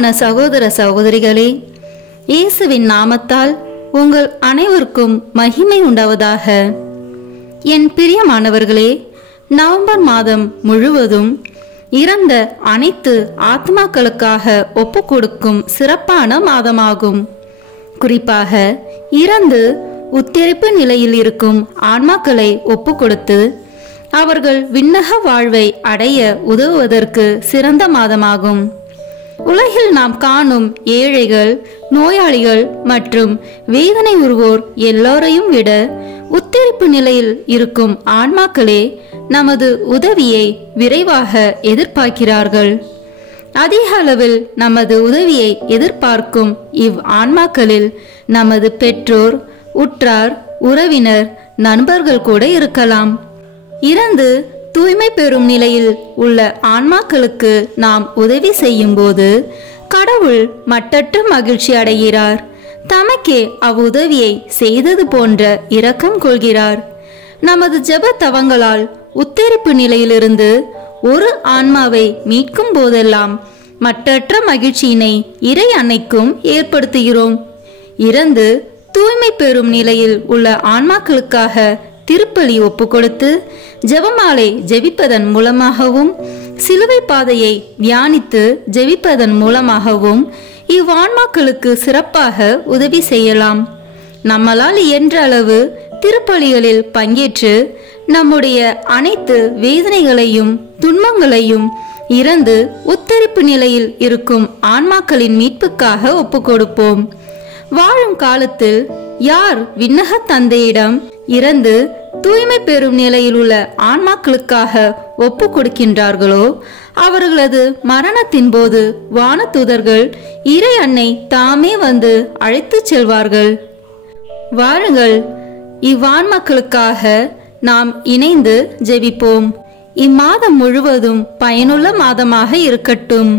பிரியமான சகோதர சகோதரிகளே, இயேசுவின் நாமத்தால் உங்கள் அனைவருக்கும் மகிமை உண்டாவதாக. என் பிரியமானவர்களே, நவம்பர் மாதம் முழுவதும் இறந்த அனைத்து ஆத்மாக்களுக்காக ஒப்பு கொடுக்கும் சிறப்பான மாதமாகும். குறிப்பாக இறந்து உத்திரிப்பு நிலையில் இருக்கும் ஆன்மாக்களை ஒப்பு கொடுத்து அவர்கள் விண்ணக வாழ்வை அடைய உதவுவதற்கு சிறந்த மாதமாகும். உலகில் நாம் காணும் ஏழைகள், நோயாளிகள் மற்றும் வேதனை உறுவோர் எல்லோரையும் விட உத்திரிப்பு நிலையில் இருக்கும் ஆன்மாக்களே நமது உதவியை விரைவாக எதிர்பார்க்கிறார்கள். அதிக அளவில் நமது உதவியை எதிர்பார்க்கும் ஆன்மாக்களில் நமது பெற்றோர், உற்றார், உறவினர், நண்பர்கள் கூட இருக்கலாம். இறந்து தூய்மை பெறும் நிலையில் உள்ள ஆன்மாக்களுக்கு நாம் உதவி செய்யும் போது கடவுள் மட்டற்ற மகிழ்ச்சி அடைகிறார். தமக்கே அவ்வுதவியை செய்தது போன்ற இரக்கம் கொள்கிறார். நமது ஜெப தவங்களால் உத்தரிப்பு நிலையிலிருந்து ஒரு ஆன்மாவை மீட்கும் போதெல்லாம் மட்டற்ற மகிழ்ச்சியினை இறை அன்னைக்கும் ஏற்படுத்துகிறோம். இறந்து தூய்மை பெறும் நிலையில் உள்ள ஆன்மாக்களுக்காக திருப்பலி ஒப்பு கொடுத்து ஜெபமாலை ஜெபிப்பதன் மூலமாகவும் சிலுவை பாதையை தியானித்து ஜெபிப்பதன் மூலமாகவும் இவ்வான்மாக்களுக்கு சிறப்பாக உதவி செய்யலாம். நம்மளால் இயன்ற அளவு திருப்பலிகளில் பங்கேற்று நம்முடைய அனைத்து வேதனைகளையும் துன்பங்களையும் இறந்து உத்தரிப்பு நிலையில் இருக்கும் ஆன்மாக்களின் மீட்புக்காக ஒப்பு கொடுப்போம். வாழும் காலத்தில் யார் விண்ணக தந்தையிடம் இறந்து தூய்மை பெறும் நிலையில் உள்ள ஆன்மாக்களுக்காக ஒப்பு கொடுக்கின்றார்களோ அவர்களது மரணத்தின் போது வானதூதர்கள் இறை அன்னை தாமே வந்து அழைத்து செல்வார்கள். வாருங்கள், இவ்வான்மாக்களுக்காக நாம் இணைந்து ஜெபிப்போம். இம்மாதம் முழுவதும் பயனுள்ள மாதமாக இருக்கட்டும்.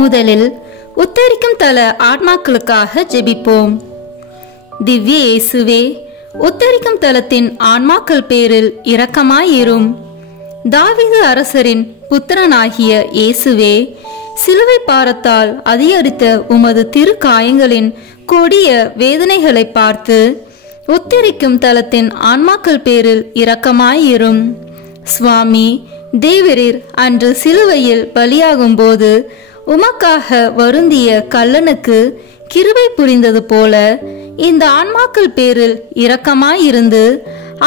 முதலில் உத்தரிக்கும் தல ஆன்மாக்களுக்காக ஜெபிப்போம். திவ்ய இயேசுவே, உத்தரிக்கும் தலத்தின் ஆன்மாக்கள் பேரில் இரக்கமாயிரும். தாவீது அரசரின் புத்திரனாகிய இயேசுவே, சிலுவை பாரத்தால் அதிகரித்த உமது திரு காயங்களின் கொடிய வேதனைகளை பார்த்து உத்தரிக்கும் தலத்தின் ஆன்மாக்கள் பேரில் இரக்கமாயிரும். சுவாமி, தேவரீர் அன்று சிலுவையில் பலியாகும் போது உமக்காக வருந்திய கல்லனுக்கு கிருபை புரிந்தது போல இந்த ஆன்மாக்கள் பேரில் இரக்கமாயிருந்து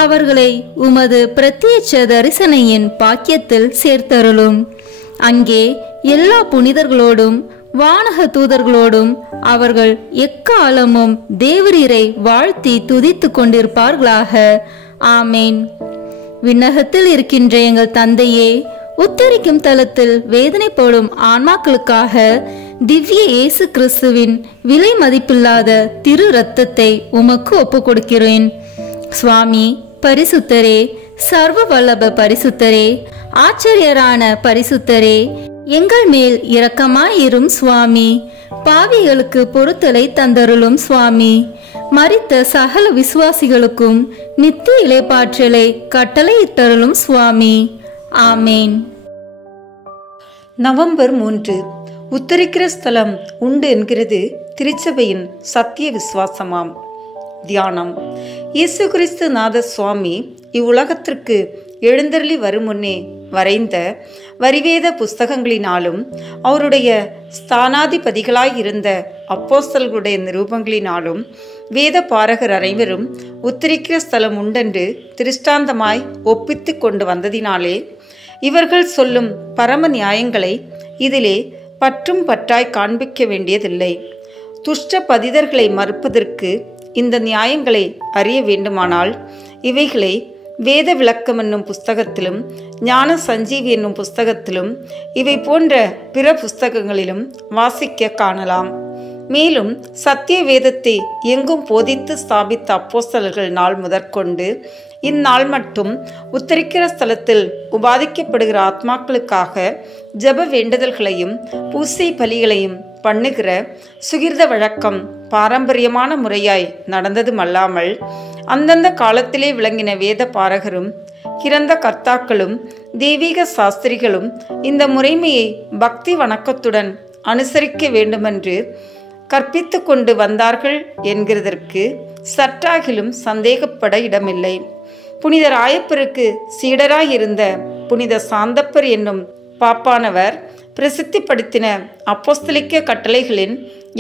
அவர்களை உமது பிரத்யட்ச தரிசனையின் பாக்கியத்தில் சேர்த்தருளும். அங்கே எல்லா புனிதர்களோடும் வானக தூதர்களோடும் அவர்கள் எக்காலமும் தேவரீரை வாழ்த்தி துதித்து கொண்டிருப்பார்களாக. ஆமேன். விண்ணகத்தில் இருக்கின்ற எங்கள் தந்தையே, உத்தரிக்கும் தலத்தில் வேதனைப்படும் ஆன்மாக்களுக்காக திவ்ய இயேசு கிறிஸ்துவின் விலை மதிப்பில்லாத திரு இரத்தத்தை உமக்கு ஒப்பு கொடுக்கிறேன். சுவாமி, பரிசுத்தரே, சர்வ வல்லப பரிசுத்தரே, ஆச்சரியரான பரிசுத்தரே, எங்கள் மேல் இரக்கமாயிரும் சுவாமி. பாவிகளுக்கு பொறுத்தலை தந்தருளும் சுவாமி. மரித்த சகல விசுவாசிகளுக்கும் நித்திய இளைப்பாற்றலை கட்டளையிட்டருளும் சுவாமி. ஆமேன். நவம்பர் 3 உத்தரிக்கிற ஸ்தலம் உண்டு என்கிறது திருச்சபையின் சத்திய விசுவாசமாம். தியானம். இயேசு கிறிஸ்து நாத சுவாமி இவ்வுலகத்திற்கு எழுந்தருளி வரும் முன்னே வரைந்த வரிவேத புஸ்தகங்களினாலும் அவருடைய ஸ்தானாதிபதிகளாயிருந்த அப்போஸ்தலர்களுடைய நிரூபங்களினாலும் வேத பாரகர் அனைவரும் உத்தரிக்கிற ஸ்தலம் உண்டென்று திருஷ்டாந்தமாய் ஒப்பித்து கொண்டு வந்ததினாலே இவர்கள் சொல்லும் பரம நியாயங்களை இதிலே பற்றும் பற்றாய் காண்பிக்க வேண்டியதில்லை. துஷ்ட பதிதர்களை மறுப்பதற்கு இந்த நியாயங்களை அறிய வேண்டுமானால் இவைகளை வேத விளக்கம் என்னும் புஸ்தகத்திலும் ஞான சஞ்சீவி என்னும் புஸ்தகத்திலும் இவை போன்ற பிற புஸ்தகங்களிலும் வாசிக்க காணலாம். மேலும் சத்திய வேதத்தை எங்கும் போதித்து ஸ்தாபித்த அப்போஸ்தலர்கள் நாள் முதற்கொண்டு இந்நாள் மட்டும் உத்தரிக்கிற ஸ்தலத்தில் உபாதிக்கப்படுகிற ஆத்மாக்களுக்காக ஜெப வேண்டுதல்களையும் பூசை பலிகளையும் பண்ணுகிற சுகிர்த வழக்கம் பாரம்பரியமான முறையாய் நடந்ததுமல்லாமல் அந்தந்த காலத்திலே விளங்கின வேத பாரகரும் கிரந்த கர்த்தாக்களும் தெய்வீக சாஸ்திரிகளும் இந்த முறைமையை பக்தி வணக்கத்துடன் அனுசரிக்க வேண்டுமென்று கற்பித்து கொண்டு வந்தார்கள் என்கிறதற்கு சற்றாகிலும் சந்தேகப்பட இடமில்லை. புனித ராயப்பருக்கு சீடராயிருந்த புனித சாந்தப்பர் என்னும் பாப்பானவர் பிரசித்திப்படுத்தின அப்போஸ்தலிக்க கட்டளைகளின்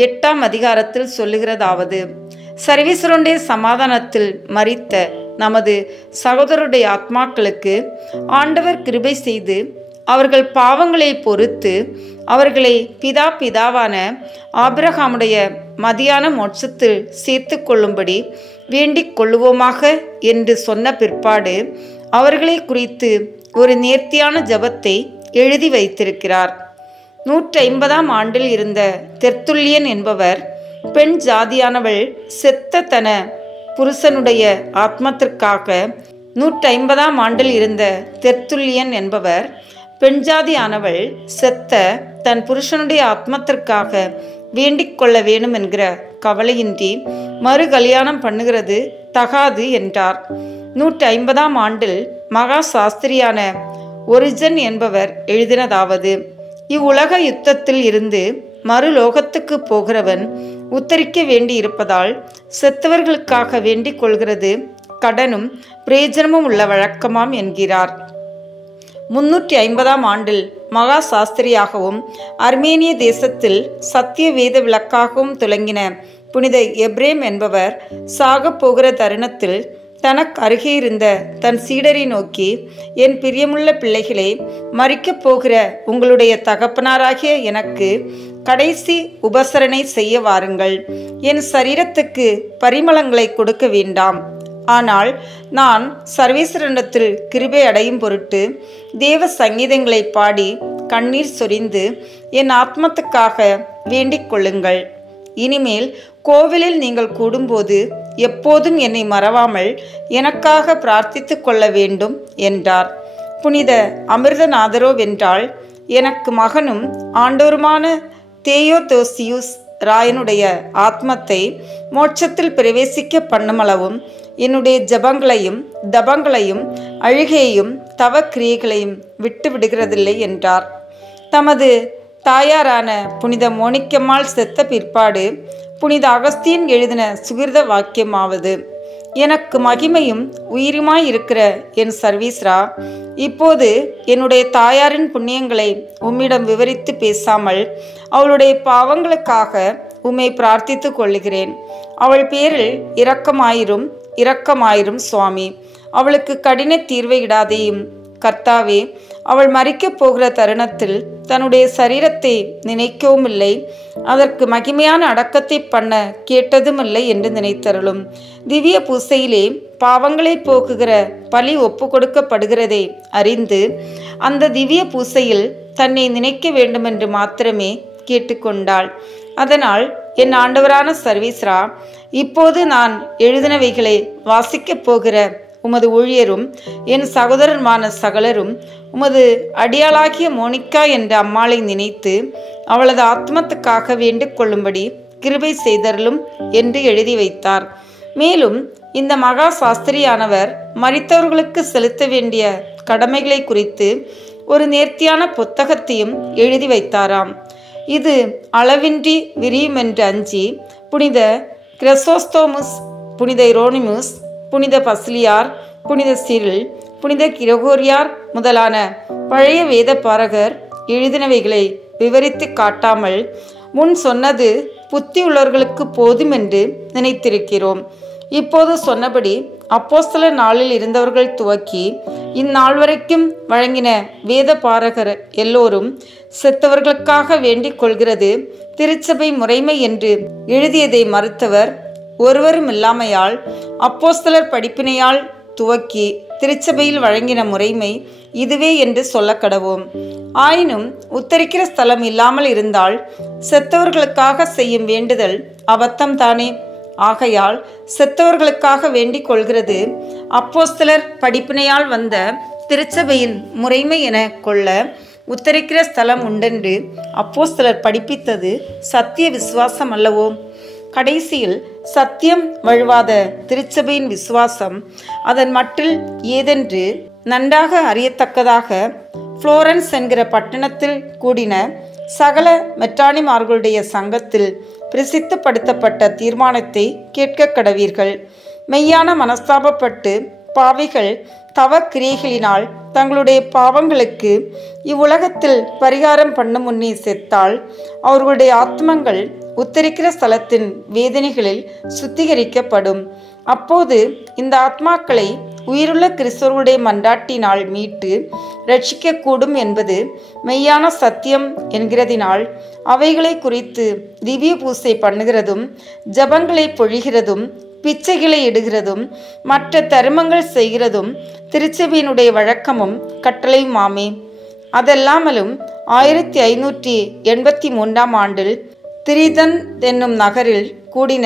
8ஆம் அதிகாரத்தில் சொல்லுகிறதாவது: சர்வீஸ்வரனுடைய சமாதானத்தில் மரித்த நமது சகோதரருடைய ஆத்மாக்களுக்கு ஆண்டவர் கிருபை செய்து அவர்கள் பாவங்களை பொறுத்து அவர்களை பிதாவான ஆபிரகாமுடைய மதியான மோட்சத்தில் சேர்த்து கொள்ளும்படி வேண்டிக் கொள்ளுவோமாக என்று சொன்ன பிற்பாடு அவர்களை குறித்து ஒரு நேர்த்தியான ஜெபத்தை எழுதி வைத்திருக்கிறார். 150ஆம் ஆண்டில் இருந்த தெர்த்துல்லியன் என்பவர் பெண் ஜாதியானவள் செத்த தன புருஷனுடைய ஆத்மத்திற்காக 150ஆம் ஆண்டில் இருந்த தெர்த்துல்லியன் என்பவர் பெண்ஜாதியானவள் செத்த தன் புருஷனுடைய ஆத்மத்திற்காக வேண்டிக் கொள்ள வேண்டும் என்கிற கவலையின்றி மறு கல்யாணம் பண்ணுகிறது தகாது என்றார். 150ஆம் ஆண்டில் மகா சாஸ்திரியான ஒரிஜன் என்பவர் எழுதினதாவது: இவ்வுலக யுத்தத்தில் இருந்து மறுலோகத்துக்கு போகிறவன் உத்தரிக்க வேண்டி இருப்பதால் செத்தவர்களுக்காக வேண்டிக் கொள்கிறது கடனும் பிரயோஜனமும் உள்ள வழக்கமாம் என்கிறார். 350ஆம் ஆண்டில் மகா சாஸ்திரியாகவும் அர்மேனிய தேசத்தில் சத்திய வேத விளக்காகவும் துலங்கின புனித எப்ரேம் என்பவர் சாக போகிற தருணத்தில் தனக்கு அருகே இருந்த தன் சீடரை நோக்கி, என் பிரியமுள்ள பிள்ளைகளே, மரிக்கப் போகிற உங்களுடைய தகப்பனாராகிய எனக்கு கடைசி உபசரணை செய்ய வாருங்கள். என் சரீரத்துக்கு பரிமளங்களை கொடுக்க வேண்டாம். ஆனால் நான் சர்வேஸ்வரனிடத்தில் கிருபை அடையும் பொருட்டு தேவ சங்கீதங்களை பாடி கண்ணீர் சொரிந்து என் ஆத்மத்துக்காக வேண்டிக் கொள்ளுங்கள். இனிமேல் கோவிலில் நீங்கள் கூடும்போது எப்போதும் என்னை மறவாமல் எனக்காக பிரார்த்தித்து கொள்ள வேண்டும் என்றார். புனித அமிர்தநாதரோ வென்றால் எனக்கு மகனும் ஆண்டோருமான தேயோதோசியுஸ் ராயனுடைய ஆத்மத்தை மோட்சத்தில் பிரவேசிக்க பண்ணுமளவும் என்னுடைய ஜபங்களையும் தபங்களையும் அழுகையையும் தவக்கிரியைகளையும் விட்டு விடுகிறதில்லை என்றார். தமது தாயாரான புனித மோனிக்கம்மாள் செத்த பிற்பாடு புனித அகஸ்தீன் எழுதின சுகிர்த வாக்கியமாவது: எனக்கு மகிமையும் உயிருமாயிருக்கிற என் சர்வீஸ்ரா, இப்போது என்னுடைய தாயாரின் புண்ணியங்களை உம்மிடம் விவரித்து பேசாமல் அவளுடைய பாவங்களுக்காக உம்மை பிரார்த்தித்து கொள்ளுகிறேன். அவள் பேரில் இரக்கமாயிரும் சுவாமி. அவளுக்கு கடின தீர்வை இடாதேயும் கர்த்தாவே. அவள் மரிக்கப் போகிற தருணத்தில் தன்னுடைய சரீரத்தை நினைக்கவும் இல்லை, அதற்கு மகிமையான அடக்கத்தை பண்ண கேட்டதுமில்லை என்று நினைத்தருளும். திவ்ய பூசையிலே பாவங்களை போக்குகிற பலி ஒப்பு கொடுக்கப்படுகிறதை அறிந்து அந்த திவ்ய பூசையில் தன்னை நினைக்க வேண்டுமென்று மாத்திரமே கேட்டுக்கொண்டாள். அதனால் என் ஆண்டவரான சர்வீஸ்ரா, இப்போது நான் எழுதினவைகளை வாசிக்கப் போகிற உமது ஊழியரும் என் சகோதரருமான சகலரும் உமது அடியாளாகிய மோனிக்கா என்ற அம்மாளை நினைத்து அவளது ஆத்மத்துக்காக வேண்டிக் கொள்ளும்படி கிருபை செய்தருளும் என்று எழுதி வைத்தார். மேலும் இந்த மகா சாஸ்திரியானவர் மரித்தவர்களுக்கு செலுத்த வேண்டிய கடமைகளை குறித்து ஒரு நேர்த்தியான புத்தகத்தையும் எழுதி வைத்தாராம். இது அளவின்றி விரியுமென்று அஞ்சி புனித கிரசோஸ்தோமுஸ், புனித இரோனிமுஸ், புனித பசிலியார், புனித சிரில், புனித கிரகோரியார் முதலான பழைய வேத பாரகர் எழுதினவைகளை விவரித்து காட்டாமல் முன் சொன்னது புத்தி உள்ளவர்களுக்கு போதும் என்று நினைத்திருக்கிறோம். இப்போது சொன்னபடி அப்போஸ்தலர் நாளில் இருந்தவர்கள் துவக்கி இந்நாள் வரைக்கும் வழங்கின வேத பாரகர் எல்லோரும் செத்தவர்களுக்காக வேண்டிக் கொள்கிறது திருச்சபை முறைமை என்று எழுதியதை மறுத்தவர் ஒருவரும் இல்லாமையால் அப்போஸ்தலர் படிப்பினையால் துவக்கி திருச்சபையில் வழங்கின முறைமை இதுவே என்று சொல்ல கடவோம். ஆயினும் உத்தரிக்கிற ஸ்தலம் இல்லாமல் இருந்தால் செத்தவர்களுக்காக செய்யும் வேண்டுதல் அபத்தம் தானே. ஆகையால் செத்தவர்களுக்காக வேண்டிக் கொள்கிறது அப்போஸ்தலர் படிப்பினையால் வந்த திருச்சபையின் முறைமை என கொள்ள உத்தரிக்கிற ஸ்தலம் உண்டென்று அப்போஸ்தலர் படிப்பித்தது சத்திய விசுவாசம் அல்லவோ? கடைசியில் சத்தியம் வழுவாத திருச்சபையின் விசுவாசம் அதன் மட்டில் ஏதென்று நன்றாக அறியத்தக்கதாக புளோரன்ஸ் என்கிற பட்டணத்தில் கூடின சகல மெட்டானிமார்களுடைய சங்கத்தில் பிரசித்தப்படுத்தப்பட்ட தீர்மானத்தை கேட்க கடவீர்கள். மெய்யான மனஸ்தாபப்பட்டு பாவிகள் தவ கிரியைகளினால் தங்களுடைய பாவங்களுக்கு இவ்வுலகத்தில் பரிகாரம் பண்ண முன்னே செத்தால் அவர்களுடைய ஆத்மங்கள் உத்தரிக்கிற ஸ்தலத்தின் வேதனைகளில் சுத்திகரிக்கப்படும். அப்போது இந்த ஆத்மாக்களை உயிருள்ள கிறிஸ்தவர்களுடைய மன்றாட்டினால் மீட்டு ரட்சிக்கக்கூடும் என்பது மெய்யான சத்தியம் என்கிறதினால் அவைகளை குறித்து திவ்ய பூசை பண்ணுகிறதும் ஜபங்களை பொழிகிறதும் பிச்சைகளை இடுகிறதும் மற்ற தருமங்கள் செய்கிறதும் திருச்சபையினுடைய வழக்கமும் கட்டளையுமாமே. அதெல்லாமலும் 1583 ஆண்டில் திரிதன் என்னும் நகரில் கூடின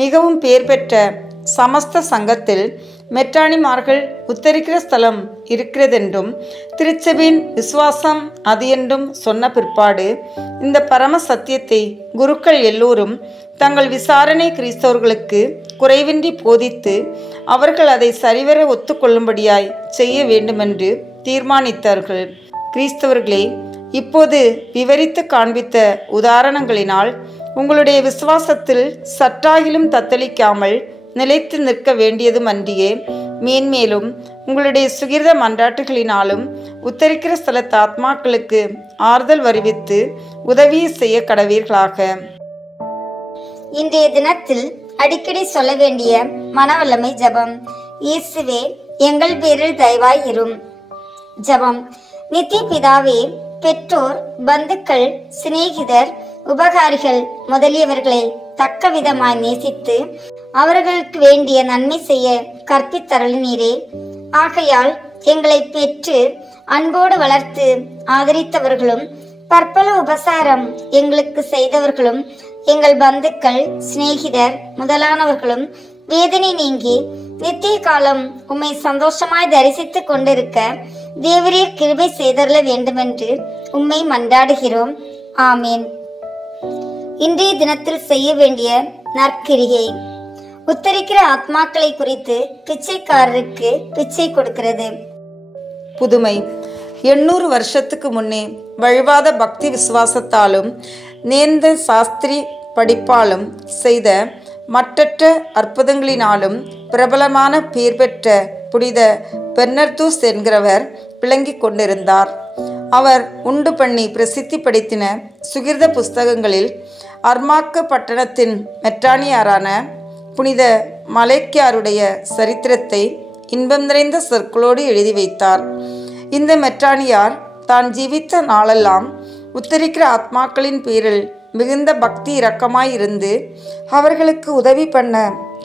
மிகவும் பேர் பெற்ற சமஸ்த சங்கத்தில் மெட்டானிமார்கள் உத்தரிக்கிற ஸ்தலம் இருக்கிறதென்றும் திருச்சபையின் விசுவாசம் அது என்றும் சொன்ன பிற்பாடு இந்த பரம சத்தியத்தை குருக்கள் எல்லோரும் தங்கள் விசாரணை கிறிஸ்தவர்களுக்கு குறைவின்றி போதித்து அவர்கள் அதை சரிவர ஒத்துக்கொள்ளும்படியாய் செய்ய வேண்டுமென்று தீர்மானித்தார்கள். கிறிஸ்தவர்களே, இப்போது விவரித்து காண்பித்த உதாரணங்களினால் உங்களுடைய விசுவாசத்தில் சற்றாகிலும் தத்தளிக்காமல் நிலைத்து நிற்க வேண்டியதும் அன்றியே மேன்மேலும் உங்களுடைய சுகிர்த மன்றாட்டுகளினாலும் உத்தரிக்கிற ஸ்தலத்து ஆத்மாக்களுக்கு ஆறுதல் வருவித்து உதவி செய்ய கடவீர்களாக. இன்றைய தினத்தில் அடிக்கடி சொல்ல வேண்டிய மனவல்லமை ஜபம். இயேசுவே, எங்கள் பேரில் தயவாய் இரும். ஜபம். நித்திய பிதாவே, பெற்றோர், பந்துக்கள், சிநேகிதர், உபகாரிகள் முதலியவர்களை தக்க விதமாய் நேசித்து அவர்களுக்கு வேண்டிய நன்மை செய்ய கற்பித்தருளினீரே. ஆகையால் எங்களை பெற்று அன்போடு வளர்த்து ஆதரித்தவர்களும் பற்பல உபசாரம் எங்களுக்கு செய்தவர்களும் எங்கள் பந்துக்கள், சிநேகிதர் முதலானவர்களும் வேதனை நீங்கி நித்திய காலம் உம்மை சந்தோஷமாய் தரிசித்து கொண்டிருக்க தேவரீர் கிருபை செய்தருள வேண்டுமென்று உம்மை மன்றாடுகிறோம். ஆமேன். இன்றைய தினத்தில் செய்ய வேண்டிய நற்கிரிகை. உத்தரிக்கிற ஆத்மாக்களை குறித்து பிச்சைக்காரருக்கு பிச்சை கொடுக்கிறது. புதுமை. 800 வருஷத்துக்கு முன்னே வழுவாத பக்தி விசுவாசத்தாலும் நேர்ந்த சாஸ்திரி படிப்பாலும் செய்த மற்றற்ற அற்புதங்களினாலும் பிரபலமான பேர் பெற்ற புனித பெர்னர்தூஸ் என்கிறவர் விளங்கி கொண்டிருந்தார். அவர் உண்டு பண்ணி பிரசித்திப்படுத்தின சுகிர்த புஸ்தகங்களில் அர்மாக்க பட்டணத்தின் மெட்டானியாரான புனித மலைக்கியாருடைய சரித்திரத்தை இன்பம் நிறைந்த சொற்களோடு எழுதி வைத்தார். இந்த மெட்டானியார் தான் ஜீவித்த நாளெல்லாம் உத்தரிக்கிற ஆத்மாக்களின் பேரில் மிகுந்த பக்தி இரக்கமாயிருந்து அவர்களுக்கு உதவி பண்ண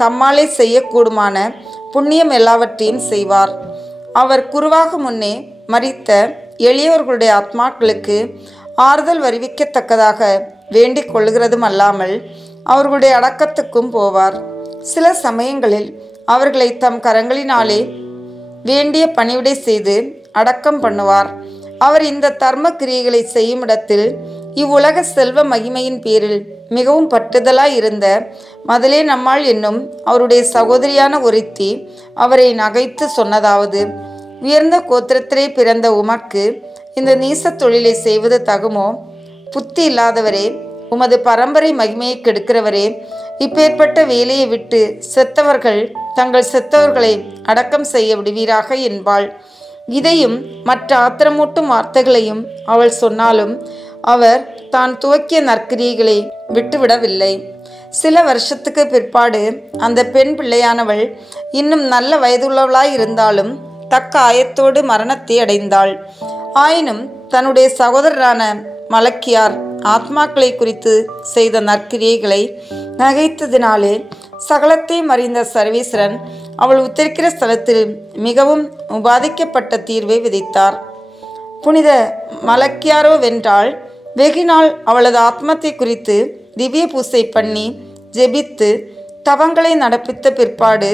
தம்மாலே செய்யக்கூடுமான புண்ணியம் எல்லாவற்றையும் செய்வார். அவர் குருவாக முன்னே மரித்த எளியவர்களுடைய ஆத்மாக்களுக்கு ஆறுதல் வருவிக்கத்தக்கதாக வேண்டிக் கொள்கிறதும் அல்லாமல் அவர்களுடைய அடக்கத்துக்கும் போவார். சில சமயங்களில் அவர்களை தம் கரங்களினாலே வேண்டிய பணிவிடை செய்து அடக்கம் பண்ணுவார். அவர் இந்த தர்ம கிரியைகளை செய்யும் இடத்தில் இவ்வுலக செல்வ மகிமையின் பேரில் மிகவும் பற்றுதலாய் இருந்த மதலே நம்மாள் என்னும் அவருடைய சகோதரியான ஒருத்தி அவரை நகைத்து சொன்னதாவது: உயர்ந்த கோத்திரத்திலே பிறந்த உமக்கு இந்த நீச தொழிலை செய்வது தகுமோ? புத்தி இல்லாதவரே, உமது பரம்பரை மகிமையை கெடுக்கிறவரே, இப்பேற்பட்ட வேலையை விட்டு செத்தவர்கள் தங்கள் செத்தவர்களை அடக்கம் செய்ய விடுவீராக என்பாள். இதையும் மற்ற ஆத்திரமூட்டும் வார்த்தைகளையும் அவள் சொன்னாலும் அவர் தான் துவக்கிய நற்கிரியைகளை விட்டுவிடவில்லை. சில வருஷத்துக்கு பிற்பாடு அந்த பெண் பிள்ளையானவள் இன்னும் நல்ல வயதுள்ளவளாய் இருந்தாலும் தக்க ஆயத்தோடு மரணத்தை அடைந்தாள். ஆயினும் தன்னுடைய சகோதரரான மலக்கியார் ஆத்மாக்களை குறித்து செய்த நற்கிரியைகளை நகைத்ததினாலே சகலத்தை மறிந்த சர்வேஸ்வரன் அவள் உத்தரிக்கிற ஸ்தலத்தில் மிகவும் உபாதிக்கப்பட்ட தீர்வை விதித்தார். புனித மலக்கியாரோ வென்றால் வெகுநாள் அவளது ஆத்மத்தை குறித்து திவ்ய பூசை பண்ணி ஜெபித்து தவங்களை நடப்பித்த பிற்பாடு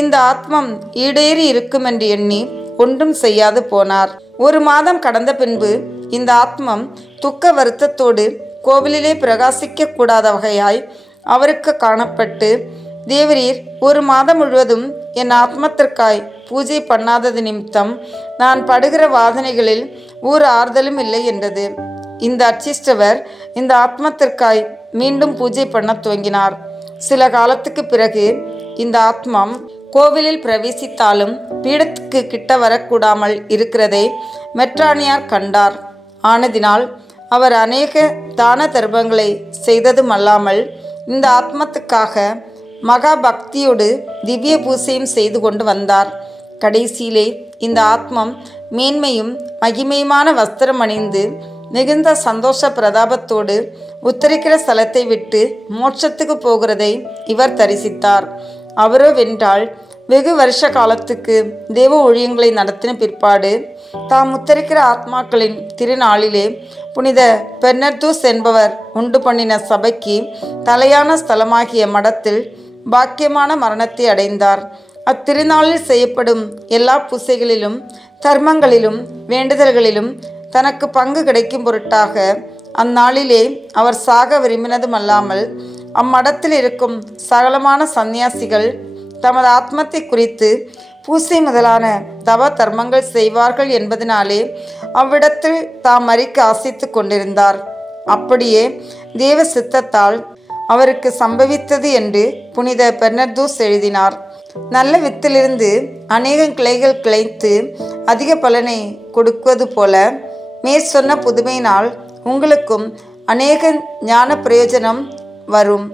இந்த ஆத்மம் ஈடேறி இருக்கும் என்று எண்ணி ஒன்றும் செய்யாது போனார். 1 மாதம் கடந்த பின்பு இந்த ஆத்மம் துக்க வருத்தத்தோடு கோவிலிலே பிரகாசிக்க கூடாத வகையாய் அவருக்கு காணப்பட்டு, தேவரீர் 1 மாதம் முழுவதும் என் ஆத்மத்திற்காய் பூஜை பண்ணாதது நிமித்தம் நான் படுகிற வாதனைகளில் ஒரு ஆறுதலும் இல்லை என்றது. இந்த அச்சிஷ்டவர் இந்த ஆத்மத்திற்காய் மீண்டும் பூஜை பண்ண துவங்கினார். சில காலத்துக்கு பிறகு இந்த ஆத்மம் கோவிலில் பிரவேசித்தாலும் பீடத்துக்கு கிட்ட வரக்கூடாமல் இருக்கிறதை மெட்ரானியார் கண்டார். ஆனதினால் அவர் அநேக தான தர்மங்களை செய்ததுமல்லாமல் இந்த ஆத்மத்துக்காக மகா பக்தியோடு திவ்ய பூசையும் செய்து கொண்டு வந்தார். கடைசியிலே இந்த ஆத்மம் மேன்மையும் மகிமையுமான வஸ்திரம் அணிந்து மிகுந்த சந்தோஷ பிரதாபத்தோடு உத்தரிக்கிற ஸ்தலத்தை விட்டு மோட்சத்துக்கு போகிறதை இவர் தரிசித்தார். அவரோ வென்றால் வெகு வருஷ காலத்துக்கு தேவ ஊழியங்களை நடத்தின பிற்பாடு தாம் உத்தரிக்கிற ஆத்மாக்களின் திருநாளிலே புனித பெர்னர்தூஸ் என்பவர் உண்டு பண்ணின சபைக்கு தலையான ஸ்தலமாகிய மடத்தில் பாக்கியமான மரணத்தை அடைந்தார். அத்திருநாளில் செய்யப்படும் எல்லா பூசைகளிலும் தர்மங்களிலும் வேண்டுதல்களிலும் தனக்கு பங்கு கிடைக்கும் பொருட்டாக அந்நாளிலே அவர் சாக விரும்பினதுமல்லாமல் அம்மடத்தில் இருக்கும் சகலமான சந்நியாசிகள் தமது ஆத்மத்தை குறித்து பூசை முதலான தவ தர்மங்கள் செய்வார்கள் என்பதனாலே அவ்விடத்தில் தாம் மரிக்க ஆசித்து கொண்டிருந்தார். அப்படியே தேவ சித்தத்தால் அவருக்கு சம்பவித்தது என்று புனித பெர்னர்தூஸ் எழுதினார். நல்ல வித்திலிருந்து அநேக கிளைகள் கிளைத்து அதிக பலனை கொடுக்குவது போல மேற்சொன்ன புதுமையினால் உங்களுக்கும் அநேக ஞான பிரயோஜனம் வரும்.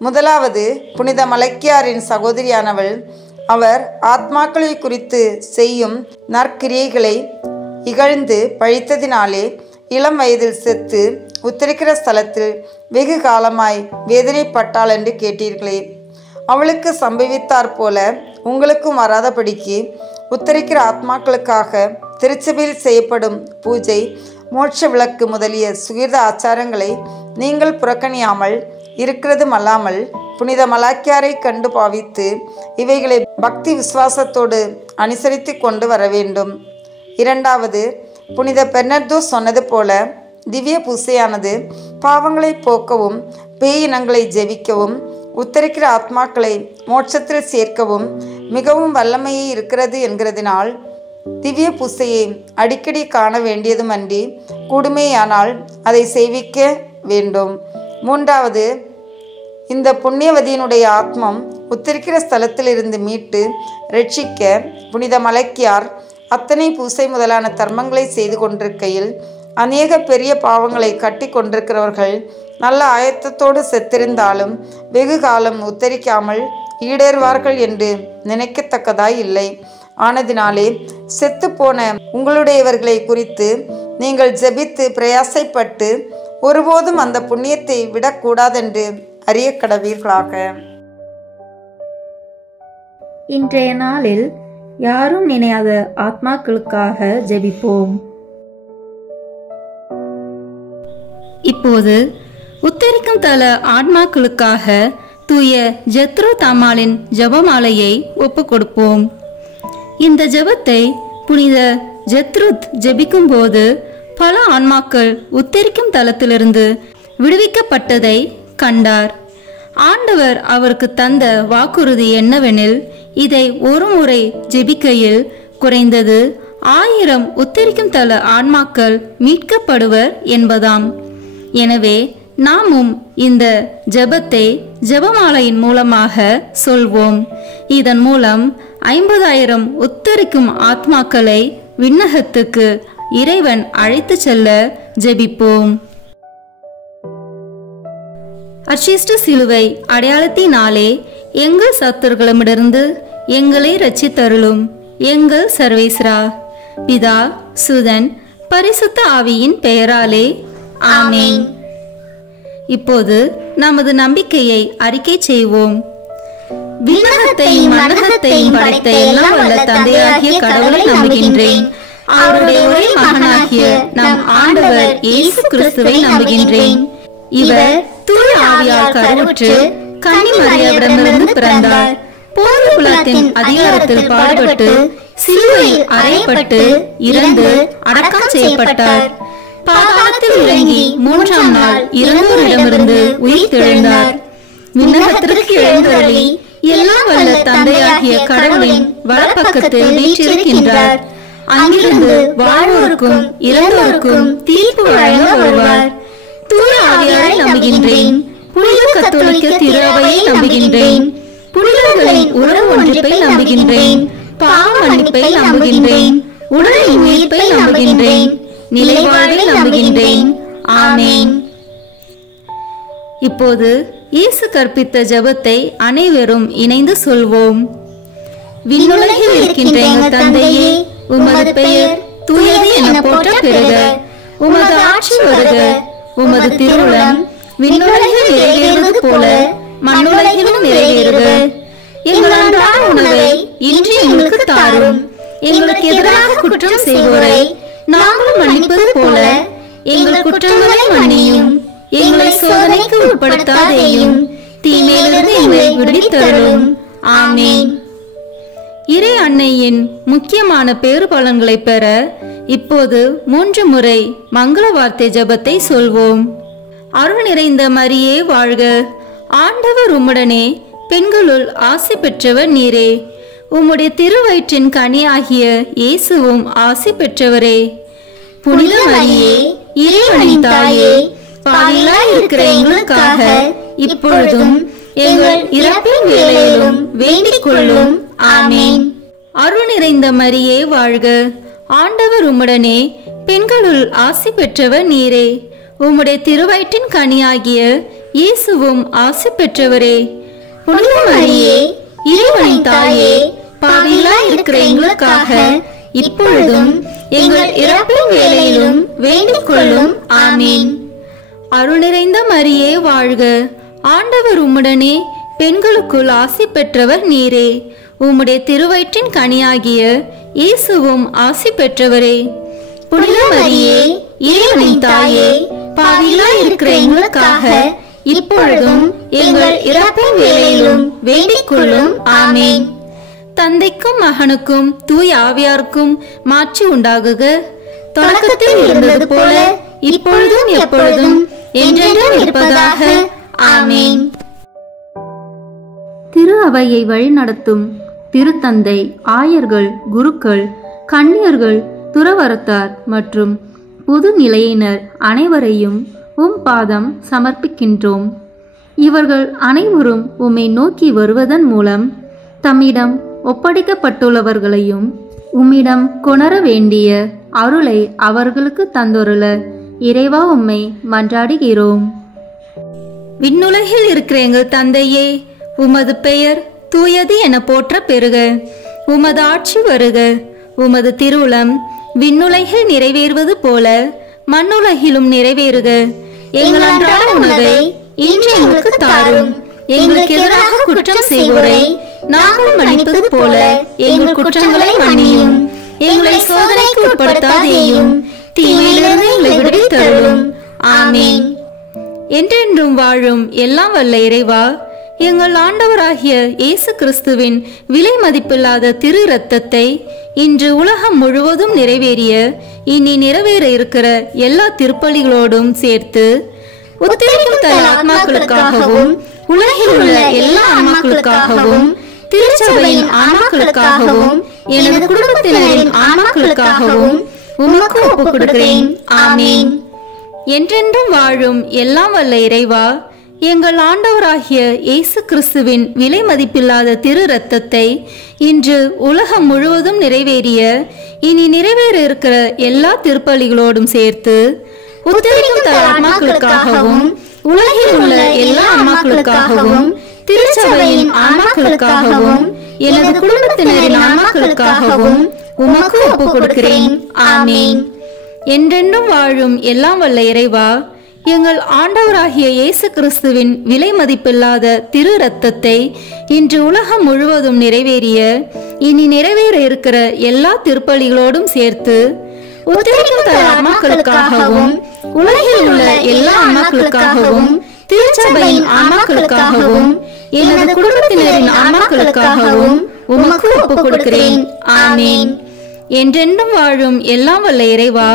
முதலாவது புனித மலக்கியாரின் சகோதரியானவள் அவர் ஆத்மாக்களை குறித்து செய்யும் நற்கிரியைகளை இகழ்ந்து பழித்ததினாலே இளம் வயதில் செத்து உத்தரிக்கிற ஸ்தலத்தில் வெகு காலமாய் வேதனைப்பட்டாள் என்று கேட்டீர்களே. அவளுக்கு சம்பவித்தாற் போல உங்களுக்கும் வராதபடிக்கு உத்தரிக்கிற ஆத்மாக்களுக்காக திருச்சபையில் செய்யப்படும் பூஜை, மோட்ச விளக்கு முதலிய சுகிர்த ஆச்சாரங்களை நீங்கள் புறக்கணியாமல் இருக்கிறதுமல்லாமல் புனித மலாக்கியாரை கண்டு பாவித்து இவைகளை பக்தி விசுவாசத்தோடு அனுசரித்து கொண்டு வர வேண்டும். இரண்டாவது, புனித பெர்னர்தூஸ் சொன்னது போல திவ்ய பூசையானது பாவங்களை போக்கவும் பேயினங்களை ஜெபிக்கவும் உத்தரிக்கிற ஆத்மாக்களை மோட்சத்தில் சேர்க்கவும் மிகவும் வல்லமையை இருக்கிறது என்கிறதினால் திவ்ய பூசையை அடிக்கடி காண வேண்டியதுமன்றி கூடுமேயானால் அதை செய்விக்க வேண்டும். மூன்றாவது, இந்த புண்ணியவதியினுடைய ஆத்மம் உத்தரிக்கிற ஸ்தலத்திலிருந்து மீட்டு ரட்சிக்க புனித மலக்கியார் அத்தனை பூசை முதலான தர்மங்களை செய்து கொண்டிருக்கையில் அநேக பெரிய பாவங்களை கட்டி கொண்டிருக்கிறவர்கள் நல்ல ஆயத்தத்தோடு செத்திருந்தாலும் வெகு காலம் உத்தரிக்காமல் ஈடேறுவார்கள் என்று நினைக்கத்தக்கதாய் இல்லை. ஆனதினாலே செத்து போன உங்களுடையவர்களை குறித்து நீங்கள் ஜெபித்து பிரயாசைப்பட்டு ஒருபோதும் அந்த புண்ணியத்தை விடக்கூடாதென்று அறிய கடவீர்களாக. இன்றைய நாளில் யாரும் நினையாத ஆத்மாக்களுக்காக ஜெபிப்போம். இப்போது உத்தரிக்கும் தல ஆத்மாக்களுக்காக தூய ஜெத்ரோ தாமாலின் ஜெபமாலையை ஒப்பு கொடுப்போம். இந்த ஜெபத்தை புனித ஜெத்ருத் ஜெபிக்கும் போது பல ஆன்மாக்கள் உத்தரிக்கும் தலத்திலிருந்து விடுவிக்கப்பட்டதை கண்டார். ஆண்டவர் அவருக்கு தந்த வாக்குறுதி என்னவெனில், இதை ஒரு முறை ஜெபிக்கையில் குறைந்தது 1000 உத்தரிக்கும் தல ஆன்மாக்கள் மீட்கப்படுவர் என்பதாம். எனவே நாமும் இந்த ஜெபத்தை ஜெபமாலையின் மூலமாக சொல்வோம். இதன் மூலம் 50,000 உத்தரிக்கும் ஆத்மாக்களை விண்ணகத்துக்கு இறைவன் அழைத்து செல்ல ஜெபிப்போம். அச்சிஷ்ட சிலுவை அடையாளத்தினாலே எங்கள் சத்துருகளிடமிருந்து எங்களை ரட்சித்தருளும் எங்கள் சர்வேஸ்வரா. பிதா, சுதன், பரிசுத்த ஆவியின் பெயராலே ஆமென். இப்போது நமது நம்பிக்கையை அறிக்கை செய்வோம். விண்ணகத்தையும் மண்ணகத்தையும் படைத்த எல்லாம் வல்ல தந்தையாகிய கடவுளை நம்புகின்றேன். அவருடைய ஒரே மகனாகிய நம் ஆண்டவர் இயேசு கிறிஸ்துவை நம்புகின்றேன். இவர் தூய ஆவியால் கருவுற்று கன்னி மரியாவிடமிருந்து பிறந்தார். போர் குலத்தின் அதிகாரத்தில் பாடுபட்டு சிலுவையில் அறையப்பட்டு இறந்து அடக்கம் செய்யப்பட்டார். பாதாளத்தில் இறங்கி 3ஆம் நாள் இறந்தோரிடமிருந்து உயிர் தெழுந்தார். விண்ணகத்திற்கு எழுந்தருளி எல்லாம் வல்ல தந்தையாகிய கடவுளின் வலப்பக்கத்தில் வீற்றிருக்கின்றார். அங்கிருந்து வாழ்வோருக்கும் இறந்தோருக்கும் தீர்ப்பு வழங்க வருவார். தூய ஆவியாரை நம்புகின்றேன். புனித கத்தோலிக்க திரு அவையை நம்புகின்றேன். புனிதர்களின் உறவு ஒன்றிப்பை நம்புகின்றேன். பாவ மன்னிப்பை நம்புகின்றேன். உடலின் உயிர்ப்பை நம்புகின்றேன். நிலைவாழ்வை நம்புகின்றேன். ஆமேன். இப்போது இயேசு கற்பித்த ஜெபத்தை அனைவரும் இணைந்து சொல்வோம். விண்ணுலகில் இருக்கின்ற எங்கள் தந்தையே, உமது பெயர் தூயது என போற்ற பெறுக. உமது ஆட்சி வருக. உமது திருவுளம் விண்ணுலகில் நிறைவேறுவது போல மண்ணுலகிலும் நிறைவேறுக. எங்கள் அன்றாட உணவை இன்று எங்களுக்கு தாரும். எங்களுக்கு எதிராக குற்றம் செய்வோரை நாங்கள் மன்னிப்பது போல எங்கள் குற்றங்களை மன்னியும். எங்களை சோதனைக்கு உட்படுத்தாதேயும், தீமையிலிருந்து எங்களை விடுவித்தருளும். ஆமேன். இறை அன்னையின் முக்கியமான பேறு பலன்களை பெற இப்போது 3 முறை மங்கள வார்த்தை ஜெபத்தை சொல்வோம். அருள் நிறைந்த மரியே வாழ்க. ஆண்டவர் உம்முடனே, பெண்களுள் ஆசி பெற்றவர் நீரே. உம்முடைய திருவயிற்றின் கனியாகிய இயேசுவும் ஆசி பெற்றவரே. புனித மரியே, இறைவனின் தாயே, பாவிகளாய் இருக்கிற எங்களுக்காக இப்பொழுதும் எங்கள் இறப்பின் வேளையிலும் வேண்டிக் கொள்ளும். ஆமேன். அருள் நிறைந்த மரியே வாழ்க. ஆண்டவர் உம்முடனே, பெண்களுள் ஆசி பெற்றவர் நீரே. உம்முடைய திருவயிற்றின் கனியாகிய இயேசுவும் ஆசி பெற்றவரே. புனித மரியே, இறைவனின் தாயே, பாவிகளாய் இருக்கிற எங்களுக்காக இப்பொழுதும் எங்கள் இறப்பின் வேளையிலும் வேண்டிக் கொள்ளும். ஆமேன். அருள் நிறைந்த மரியே வாழ்க. ஆண்டவர் உம்முடனே, பெண்களுக்குள் ஆசி பெற்றவர் நீரே. உம்முடைய திருவயிற்றின் கனியாகிய இயேசுவும் ஆசி பெற்றவரே. புனித மரியே, இறைவனின் தாயே, பாவிகளாய் இருக்கிற எங்களுக்காக இப்பொழுதும் எங்கள் இறப்பின் வேளையிலும் வேண்டிக் கொள்ளும். ஆமேன். தந்தைக்கும் மகனுக்கும் தூய ஆவியாருக்கும் மாட்சி உண்டாகுக. தொடக்கத்தில் இருந்தது போல இப்பொழுதும் எப்பொழுதும் என்றென்றும் இருப்பதாக. ஆமேன். திரு அவையை வழிநடத்தும் திருத்தந்தை, ஆயர்கள், குருக்கள், கன்னியர்கள், துறவரத்தார் மற்றும் புது நிலையினர் அனைவரையும் உம் பாதம் சமர்ப்பிக்கின்றோம். இவர்கள் அனைவரும் உம்மை நோக்கி வருவதன் மூலம் தம்மிடம் ஒப்படைக்கப்பட்டுள்ளவர்களையும் உம்மிடம் கொணர வேண்டிய அருளை அவர்களுக்கு தந்தொருள இறைவா உம்மை மன்றாடுகிறோம். விண்ணுலகில் இருக்கிற எங்கள் தந்தையே, உமது பெயர் தூயது என போற்ற பெறுக. உமது ஆட்சி வருக. உமது திருவுளம் விண்ணுலகில் நிறைவேறுவது போல மண்ணுலகிலும் நிறைவேறுக. எங்கள் அன்றாட உணவை இன்று எங்களுக்கு தாரும். எங்களுக்கு எதிராக குற்றம் செய்வோரை நாங்கள் மன்னிப்பது போல எங்கள் குற்றங்களை மன்னியும். எங்களை சோதனைக்கு உட்படுத்தாதேயும், தீமையிலிருந்து எங்களை விடுவித்தருளும். ஆமேன். என்றென்றும் வாழும் எல்லாம் வல்ல இறைவா, எங்கள் ஆண்டவராகிய இயேசு கிறிஸ்துவின் விலை மதிப்பில்லாத திரு இரத்தத்தை இன்று உலகம் முழுவதும் நிறைவேறிய இனி நிறைவேற இருக்கிற எல்லா திருப்பலிகளோடும் சேர்த்து உத்தரிக்கும் தன் ஆத்மாக்களுக்காகவும் உலகில் உள்ள எல்லா ஆன்மாக்களுக்காகவும் திருச்சபையின் ஆன்மாக்களுக்காகவும் எனது குடும்பத்தினரின் ஆன்மாக்களுக்காகவும் உமக்கு ஒப்புக் கொடுக்கிறேன். ஆமேன். என்றென்றும் வாழும் எல்லாம் வல்ல இறைவா, எங்கள் ஆண்டவராகிய இயேசு கிறிஸ்துவின் விலை மதிப்பில்லாத திரு இரத்தத்தை இன்று உலகம் முழுவதும் நிறைவேறிய இனி நிறைவேற இருக்கிற எல்லா திருப்பலிகளோடும் சேர்த்து உத்தரிக்கும் தன் ஆன்மாக்களுக்காகவும் உலகில் உள்ள எல்லா ஆன்மாக்களுக்காகவும் திருச்சபையின் ஆன்மாக்களுக்காகவும் எனது குடும்பத்தினரின் ஆன்மாக்களுக்காகவும் உமக்கு ஒப்புக் கொடுக்கிறேன். ஆமேன். என்றென்றும் வாழும் எல்லாம் வல்ல இறைவா, எங்கள் ஆண்டவராகிய இயேசு கிறிஸ்துவின் விலை மதிப்பில்லாத திரு இரத்தத்தை இன்று உலகம் முழுவதும் நிறைவேறிய இனி நிறைவேற இருக்கிற எல்லா திருப்பலிகளோடும் சேர்த்து உத்தரிக்கும் தன் ஆன்மாக்களுக்காகவும் உலகில் உள்ள எல்லா ஆன்மாக்களுக்காகவும் திருச்சபையின் ஆன்மாக்களுக்காகவும் எனது குடும்பத்தினரின் ஆன்மாக்களுக்காகவும் உமக்கு ஒப்புக் கொடுக்கிறேன். ஆமேன். என்றென்றும் வாழும் எல்லாம் வல்ல இறைவா,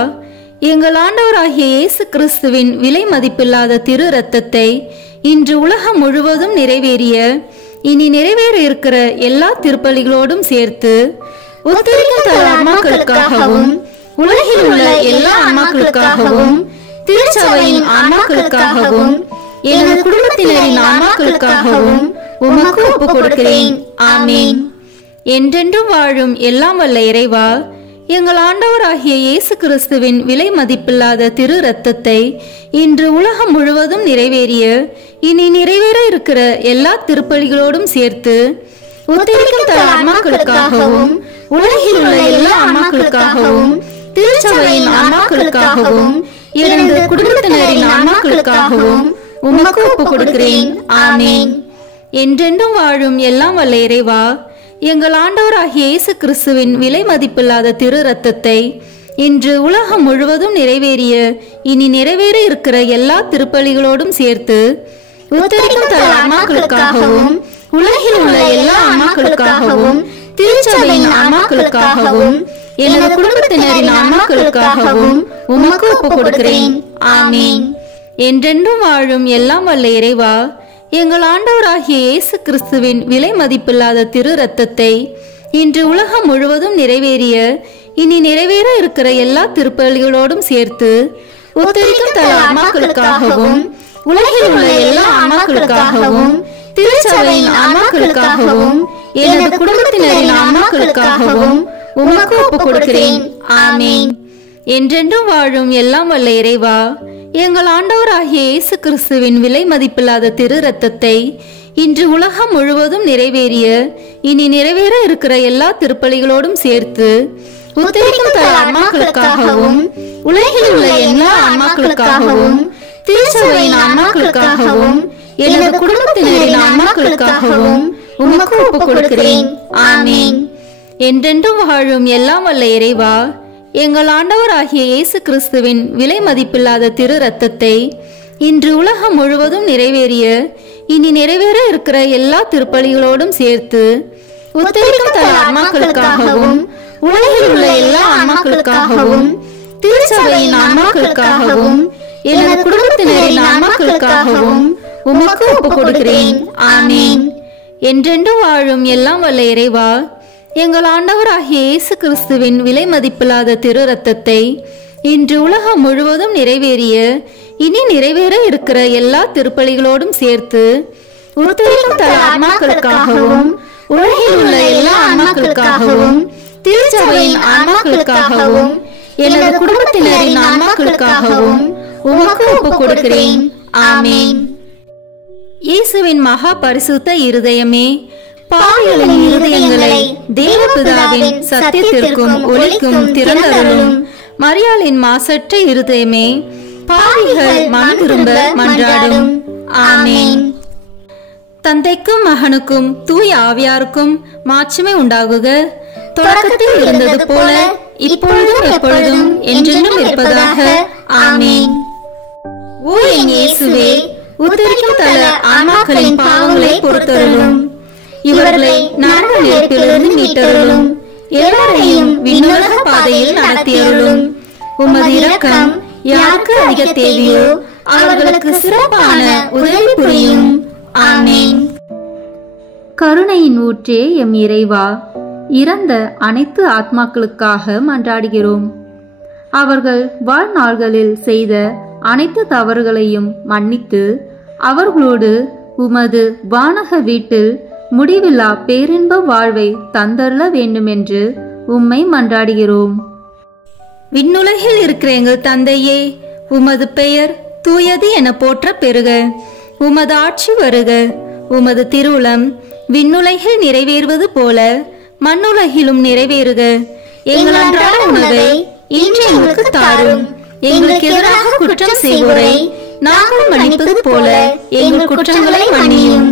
எங்கள் ஆண்டவராகிய இயேசு கிறிஸ்துவின் விலை மதிப்பில்லாத திரு இரத்தத்தை இன்று உலகம் முழுவதும் நிறைவேறிய இனி நிறைவேற இருக்கிற எல்லா திருப்பலிகளோடும் சேர்த்து உத்தரிக்கும் தல ஆன்மாக்களுக்காகவும் உலகில் உள்ள எல்லா ஆன்மாக்களுக்காகவும் திருச்சபையின் ஆன்மாக்களுக்காகவும் எனது குடும்பத்தினரின் ஆன்மாக்களுக்காகவும் உமக்கு ஒப்புக் கொடுக்கிறேன். ஆமீன். என்றென்றும் வாழும் எல்லாம் வல்ல இறைவா, எங்கள் ஆண்டவராகிய இயேசு கிறிஸ்துவின் விலை மதிப்பில்லாத திரு இரத்தத்தை இன்று உலகம் முழுவதும் நிறைவேறிய இனி நிறைவேற இருக்கிற எல்லா திருப்பலிகளோடும் சேர்த்து உத்தரிக்கும் தல ஆன்மாக்களுக்காகவும் உலகில் உள்ள எல்லா ஆன்மாக்களுக்காகவும் திருச்சபையின் ஆன்மாக்களுக்காகவும் எனது குடும்பத்தினரின் ஆன்மாக்களுக்காகவும் உமக்கு ஒப்புக் கொடுக்கிறேன். ஆமீன். என்றென்றும் வாழும் எல்லாம் வல்ல இறைவா, எங்கள் ஆண்டவராகிய இயேசு கிறிஸ்துவின் விலை மதிப்பில்லாத திரு இரத்தத்தை இன்று உலகம் முழுவதும் நிறைவேறிய இனி நிறைவேற இருக்கிற எல்லா திருப்பலிகளோடும் சேர்த்து உத்தரிக்கும் தல ஆன்மாக்களுக்காகவும் உலகில் உள்ள எல்லா ஆன்மாக்களுக்காகவும் திருச்சபையின் ஆன்மாக்களுக்காகவும் எனது குடும்பத்தினரின் ஆன்மாக்களுக்காகவும் உமக்கு ஒப்புக் கொடுக்கிறேன். ஆமீன். என்றென்றும் வாழும் எல்லாம் வல்ல இறைவா, எங்கள் ஆண்டவராகிய இயேசு கிறிஸ்துவின் விலை மதிப்பில்லாத திரு இரத்தத்தை இன்று உலகம் முழுவதும் நிறைவேறிய இனி நிறைவேற இருக்கிற எல்லா திருப்பலிகளோடும் சேர்த்து உத்தரிக்கும் தல ஆன்மாக்களுக்காகவும் உலகில் உள்ள எல்லா ஆன்மாக்களுக்காகவும் திருச்சபையின் ஆன்மாக்களுக்காகவும் எனது குடும்பத்தினரின் ஆன்மாக்களுக்காகவும் உமக்கு ஒப்புக் கொடுக்கிறேன். ஆமீன். என்றென்றும் வாழும் எல்லாம் வல்ல இறைவா, எங்கள் ஆண்டவராகிய இயேசு கிறிஸ்துவின் விலை மதிப்பில்லாத திரு இரத்தத்தை இன்று உலகம் முழுவதும் நிறைவேறிய இனி நிறைவேற இருக்கிற எல்லா திருப்பலிகளோடும் சேர்த்து உத்தரிக்கும் தல ஆன்மாக்களுக்காகவும் உலகில் உள்ள எல்லா ஆன்மாக்களுக்காகவும் திருச்சபையின் ஆன்மாக்களுக்காகவும் எனது குடும்பத்தினரின் ஆன்மாக்களுக்காகவும் உமக்கு ஒப்புக் கொடுக்கிறேன். ஆமீன். என்றென்றும் வாழும் எல்லாம் வல்ல இறைவா, எங்கள் ஆண்டவராகிய இயேசு கிறிஸ்துவின் விலை மதிப்பில்லாத திரு இரத்தத்தை இன்று உலகம் முழுவதும் நிறைவேறிய இனி நிறைவேற இருக்கிற எல்லா திருப்பலிகளோடும் சேர்த்து உத்தரிக்கும் தல ஆன்மாக்களுக்காகவும் உலகில் உள்ள எல்லா ஆன்மாக்களுக்காகவும் திருச்சபையின் ஆன்மாக்களுக்காகவும் எனது குடும்பத்தினரின் ஆன்மாக்களுக்காகவும் உமக்கு ஒப்புக் கொடுக்கிறேன். ஆமீன். என்றென்றும் வாழும் எல்லாம் வல்ல இறைவா, எங்கள் ஆண்டவராகிய இயேசு கிறிஸ்துவின் விலை மதிப்பில்லாத திரு இரத்தத்தை இன்று உலகம் முழுவதும் நிறைவேறிய இனி நிறைவேற இருக்கிற எல்லா திருப்பலிகளோடும் சேர்த்து உத்தரிக்கும் தல ஆன்மாக்களுக்காகவும் உலகில் உள்ள எல்லா ஆன்மாக்களுக்காகவும் திருச்சபையின் ஆன்மாக்களுக்காகவும் எனது குடும்பத்தினரின் ஆன்மாக்களுக்காகவும் உமக்கு ஒப்புக் கொடுக்கிறேன். ஆமீன். இயேசுவின் மகா பரிசுத்த இருதயமே, பாவிகளின் இருதயங்களை தேவபிதாவின் சத்தியத்திற்கும் ஒளிக்கும் திறந்தருளும். மரியாளின் மாசற்ற இருதயமே, பாவிகள் மனம் திரும்ப மன்றாடும். ஆமீன். தந்தைக்கும் மகனுக்கும் தூய ஆவியாருக்கும் மாட்சிமை உண்டாகுக. தொடக்கத்தில் இருந்தது போல இப்பொழுதும் எப்பொழுதும் என்றென்றும் இருப்பதாக. ஆமீன். ஓ என் இயேசுவே, உத்தரிக்கும் தல ஆன்மாக்களின் பாவங்களை பொறுத்தருளும். இவர்களை நரக நெருப்பிலிருந்து மீட்டருளும். எல்லாரையும் விண்ணுலக பாதையில் நடத்தியருளும். உமது இரக்கம் யாருக்கு அதிக தேவையோ அவர்களுக்கு சிறப்பான உதவி புரியும். ஆமீன். கருணையின் ஊற்றே எம் இறைவா, இறந்த அனைத்து ஆத்மாக்களுக்காக மன்றாடுகிறோம். அவர்கள் வாழ்நாள்களில் செய்த அனைத்து தவறுகளையும் மன்னித்து அவர்களோடு உமது வானக வீட்டில் முடிவில்லா பேரின்ப வாழ்வை தந்தருள வேண்டுமென்று உம்மை மன்றாடுகிறோம். விண்ணுலகில் இருக்கிற எங்கள் தந்தையே, உமது பெயர் தூயது என போற்ற பெறுக. உமது ஆட்சி வருக. உமது திருவுளம் விண்ணுலகில் நிறைவேறுவது போல மண்ணுலகிலும் நிறைவேறுக. எங்கள் அன்றாட உணவை இன்று எங்களுக்கு தாரும். எங்களுக்கு எதிராக குற்றம் செய்வோரை நாங்கள் மன்னிப்பது போல எங்கள் குற்றங்களை மன்னியும்.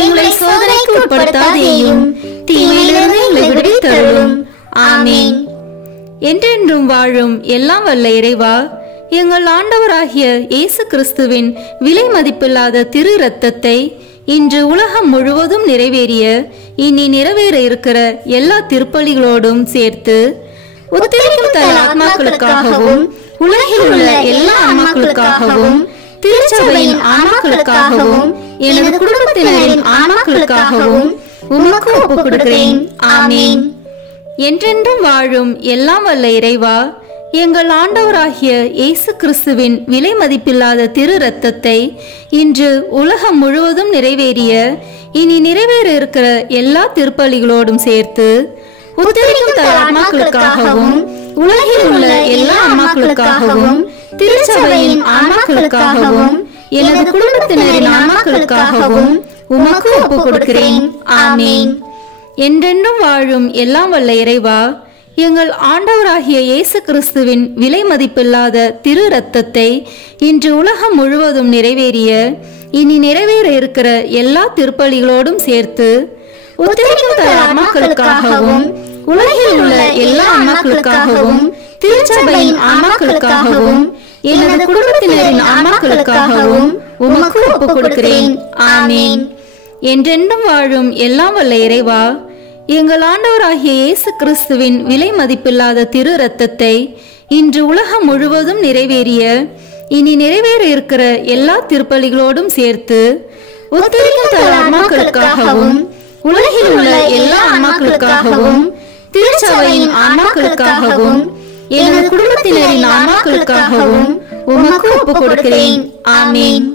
எங்களை சோதனைக்கு உட்படுத்தாதேயும், தீமையிலிருந்து எங்களை விடுவித்தருளும். ஆமீன். என்றென்றும் வாழும் எல்லாம் வல்ல இறைவா, எங்கள் ஆண்டவராகிய இயேசு கிறிஸ்துவின் விலை மதிப்பில்லாத திரு இரத்தத்தை இன்று உலகம் முழுவதும் நிறைவேறிய இனி நிறைவேற இருக்கிற எல்லா திருப்பலிகளோடும் சேர்த்து உத்தரிக்கும் தல ஆத்மாக்களுக்காகவும் உலகில் உள்ள எல்லா ஆன்மாக்களுக்காகவும் திருச்சபையின் ஆன்மாக்களுக்காகவும் எனது குடும்பத்தினரின் ஆன்மாக்களுக்காகவும் உமக்கு ஒப்புக் கொடுக்கிறேன். ஆமீன். என்றென்றும் வாழும் எல்லாம் வல்ல இறைவா, எங்கள் ஆண்டவராகிய இயேசு கிறிஸ்துவின் விலை மதிப்பில்லாத திரு இரத்தத்தை இன்று உலகம் முழுவதும் நிறைவேறிய இனி நிறைவேற இருக்கிற எல்லா திருப்பலிகளோடும் சேர்த்து உத்தரிக்கும் தல ஆன்மாக்களுக்காகவும் உலகில் உள்ள எல்லா ஆன்மாக்களுக்காகவும் திருச்சபையின் ஆன்மாக்களுக்காகவும் எனது குடும்பத்தினரின் ஆன்மாக்களுக்காகவும் உமக்கு ஒப்புக் கொடுக்கிறேன். ஆமீன். என்றென்றும் வாழும் எல்லாம் வல்ல இறைவா, எங்கள் ஆண்டவராகிய இயேசு கிறிஸ்துவின் விலை மதிப்பில்லாத திரு இரத்தத்தை இன்று உலகம் முழுவதும் நிறைவேறிய இனி நிறைவேற இருக்கிற எல்லா திருப்பலிகளோடும் சேர்த்து உத்தரிக்கும் தல ஆன்மாக்களுக்காகவும் உலகில் உள்ள எல்லா ஆன்மாக்களுக்காகவும் திருச்சபையின் ஆன்மாக்களுக்காகவும் எனது குடும்பத்தினரின் ஆன்மாக்களுக்காகவும் உமக்கு ஒப்புக் கொடுக்கிறேன். ஆமீன். என்றென்றும் வாழும் எல்லாம் வல்ல இறைவா, எங்கள் ஆண்டவராகிய இயேசு கிறிஸ்துவின் விலை மதிப்பில்லாத திரு இரத்தத்தை இன்று உலகம் முழுவதும் நிறைவேறிய இனி நிறைவேற இருக்கிற எல்லா திருப்பலிகளோடும் சேர்த்து உத்தரிக்கும் தல ஆன்மாக்களுக்காகவும் உலகில் உள்ள எல்லா ஆன்மாக்களுக்காகவும் திருச்சபையின் ஆன்மாக்களுக்காகவும் எனது குடும்பத்தினரின் ஆன்மாக்களுக்காகவும் உமக்கு ஒப்புக் கொடுக்கிறேன். ஆமீன்.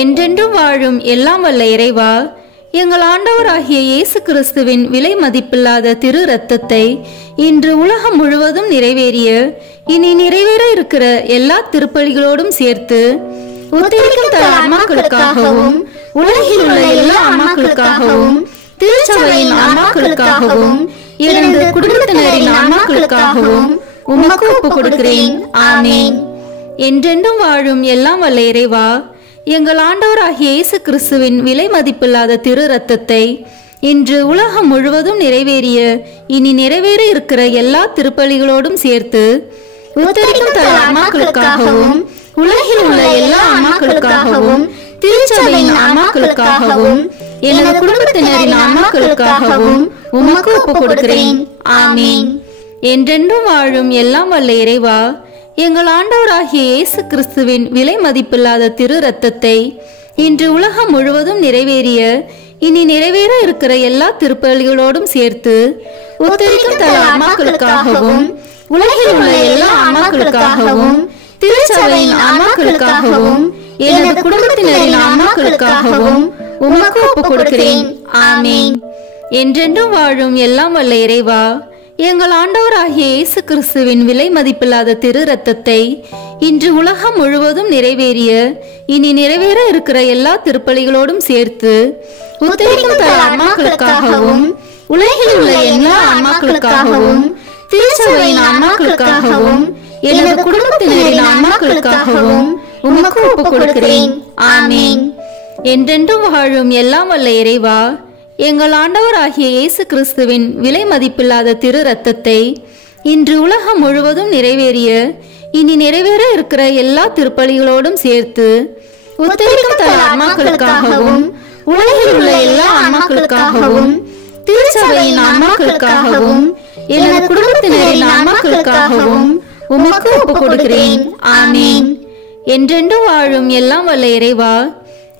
என்றென்றும் வாழும் எல்லாம் வல்ல இறைவா, எங்கள் ஆண்டவராகிய இயேசு கிறிஸ்துவின் விலை மதிப்பில்லாத திரு இரத்தத்தை இன்று உலகம் முழுவதும் நிறைவேறிய இனி நிறைவேற இருக்கிற எல்லா திருப்பலிகளோடும் சேர்த்து உத்தரிக்கும் தல ஆன்மாக்களுக்காகவும் உலகில் உள்ள எல்லா ஆன்மாக்களுக்காகவும் திருச்சபையின் ஆன்மாக்களுக்காகவும் எனது குடும்பத்தினரின் ஆன்மாக்களுக்காகவும் உமக்கு ஒப்புக் கொடுக்கிறேன். ஆமீன். என்றென்றும் வாழும் எல்லாம் வல்ல இறைவா, எங்கள் ஆண்டவராகிய இயேசு கிறிஸ்துவின் விலை மதிப்பில்லாத திரு இரத்தத்தை இன்று உலகம் முழுவதும் நிறைவேறிய இனி நிறைவேற இருக்கிற எல்லா திருப்பலிகளோடும் சேர்த்து உத்தரிக்கும் தல ஆன்மாக்களுக்காகவும் உலகில் உள்ள எல்லா ஆன்மாக்களுக்காகவும் திருச்சபையின் ஆன்மாக்களுக்காகவும் எனது குடும்பத்தினரின் ஆன்மாக்களுக்காகவும் உமக்கு ஒப்புக் கொடுக்கிறேன். ஆமீன். என்றென்றும் வாழும் எல்லாம் வல்ல இறைவா, எங்கள் ஆண்டவராகிய இயேசு கிறிஸ்துவின் விலை மதிப்பில்லாத திரு இரத்தத்தை இன்று உலகம் முழுவதும் நிறைவேறிய இனி நிறைவேற இருக்கிற எல்லா திருப்பலிகளோடும் சேர்த்து உத்தரிக்கும் தல ஆன்மாக்களுக்காகவும் உலகில் உள்ள எல்லா ஆன்மாக்களுக்காகவும் திருச்சபையின் ஆன்மாக்களுக்காகவும் எனது குடும்பத்தினரின் ஆன்மாக்களுக்காகவும் உமக்கு ஒப்புக் கொடுக்கிறேன். ஆமீன். என்றென்றும் வாழும் எல்லாம் வல்ல இறைவா, எங்கள் ஆண்டவராகிய இயேசு கிறிஸ்துவின் விலை மதிப்பில்லாத திரு இரத்தத்தை இன்று உலகம் முழுவதும் நிறைவேறிய இனி நிறைவேற இருக்கிற எல்லா திருப்பலிகளோடும் சேர்த்து உத்தரிக்கும் தல ஆன்மாக்களுக்காகவும் உலகில் உள்ள எல்லா ஆன்மாக்களுக்காகவும் திருச்சபையின் ஆன்மாக்களுக்காகவும் எனது குடும்பத்தினரின் ஆன்மாக்களுக்காகவும் உமக்கு ஒப்புக் கொடுக்கிறேன். ஆமீன். என்றென்றும் வாழும் எல்லாம் வல்ல இறைவா, எங்கள் ஆண்டவராகிய இயேசு கிறிஸ்துவின் விலை மதிப்பில்லாத திரு இரத்தத்தை இன்று உலகம் முழுவதும் நிறைவேறிய இனி நிறைவேற இருக்கிற எல்லா திருப்பலிகளோடும் சேர்த்து உத்தரிக்கும் தல ஆன்மாக்களுக்காகவும் உலகில் உள்ள எல்லா ஆன்மாக்களுக்காகவும் திருச்சபையின் ஆன்மாக்களுக்காகவும் எனது குடும்பத்தினரின் ஆன்மாக்களுக்காகவும் உமக்கு ஒப்புக் கொடுக்கிறேன். ஆமீன். என்றென்றும் வாழும் எல்லாம் வல்ல இறைவா,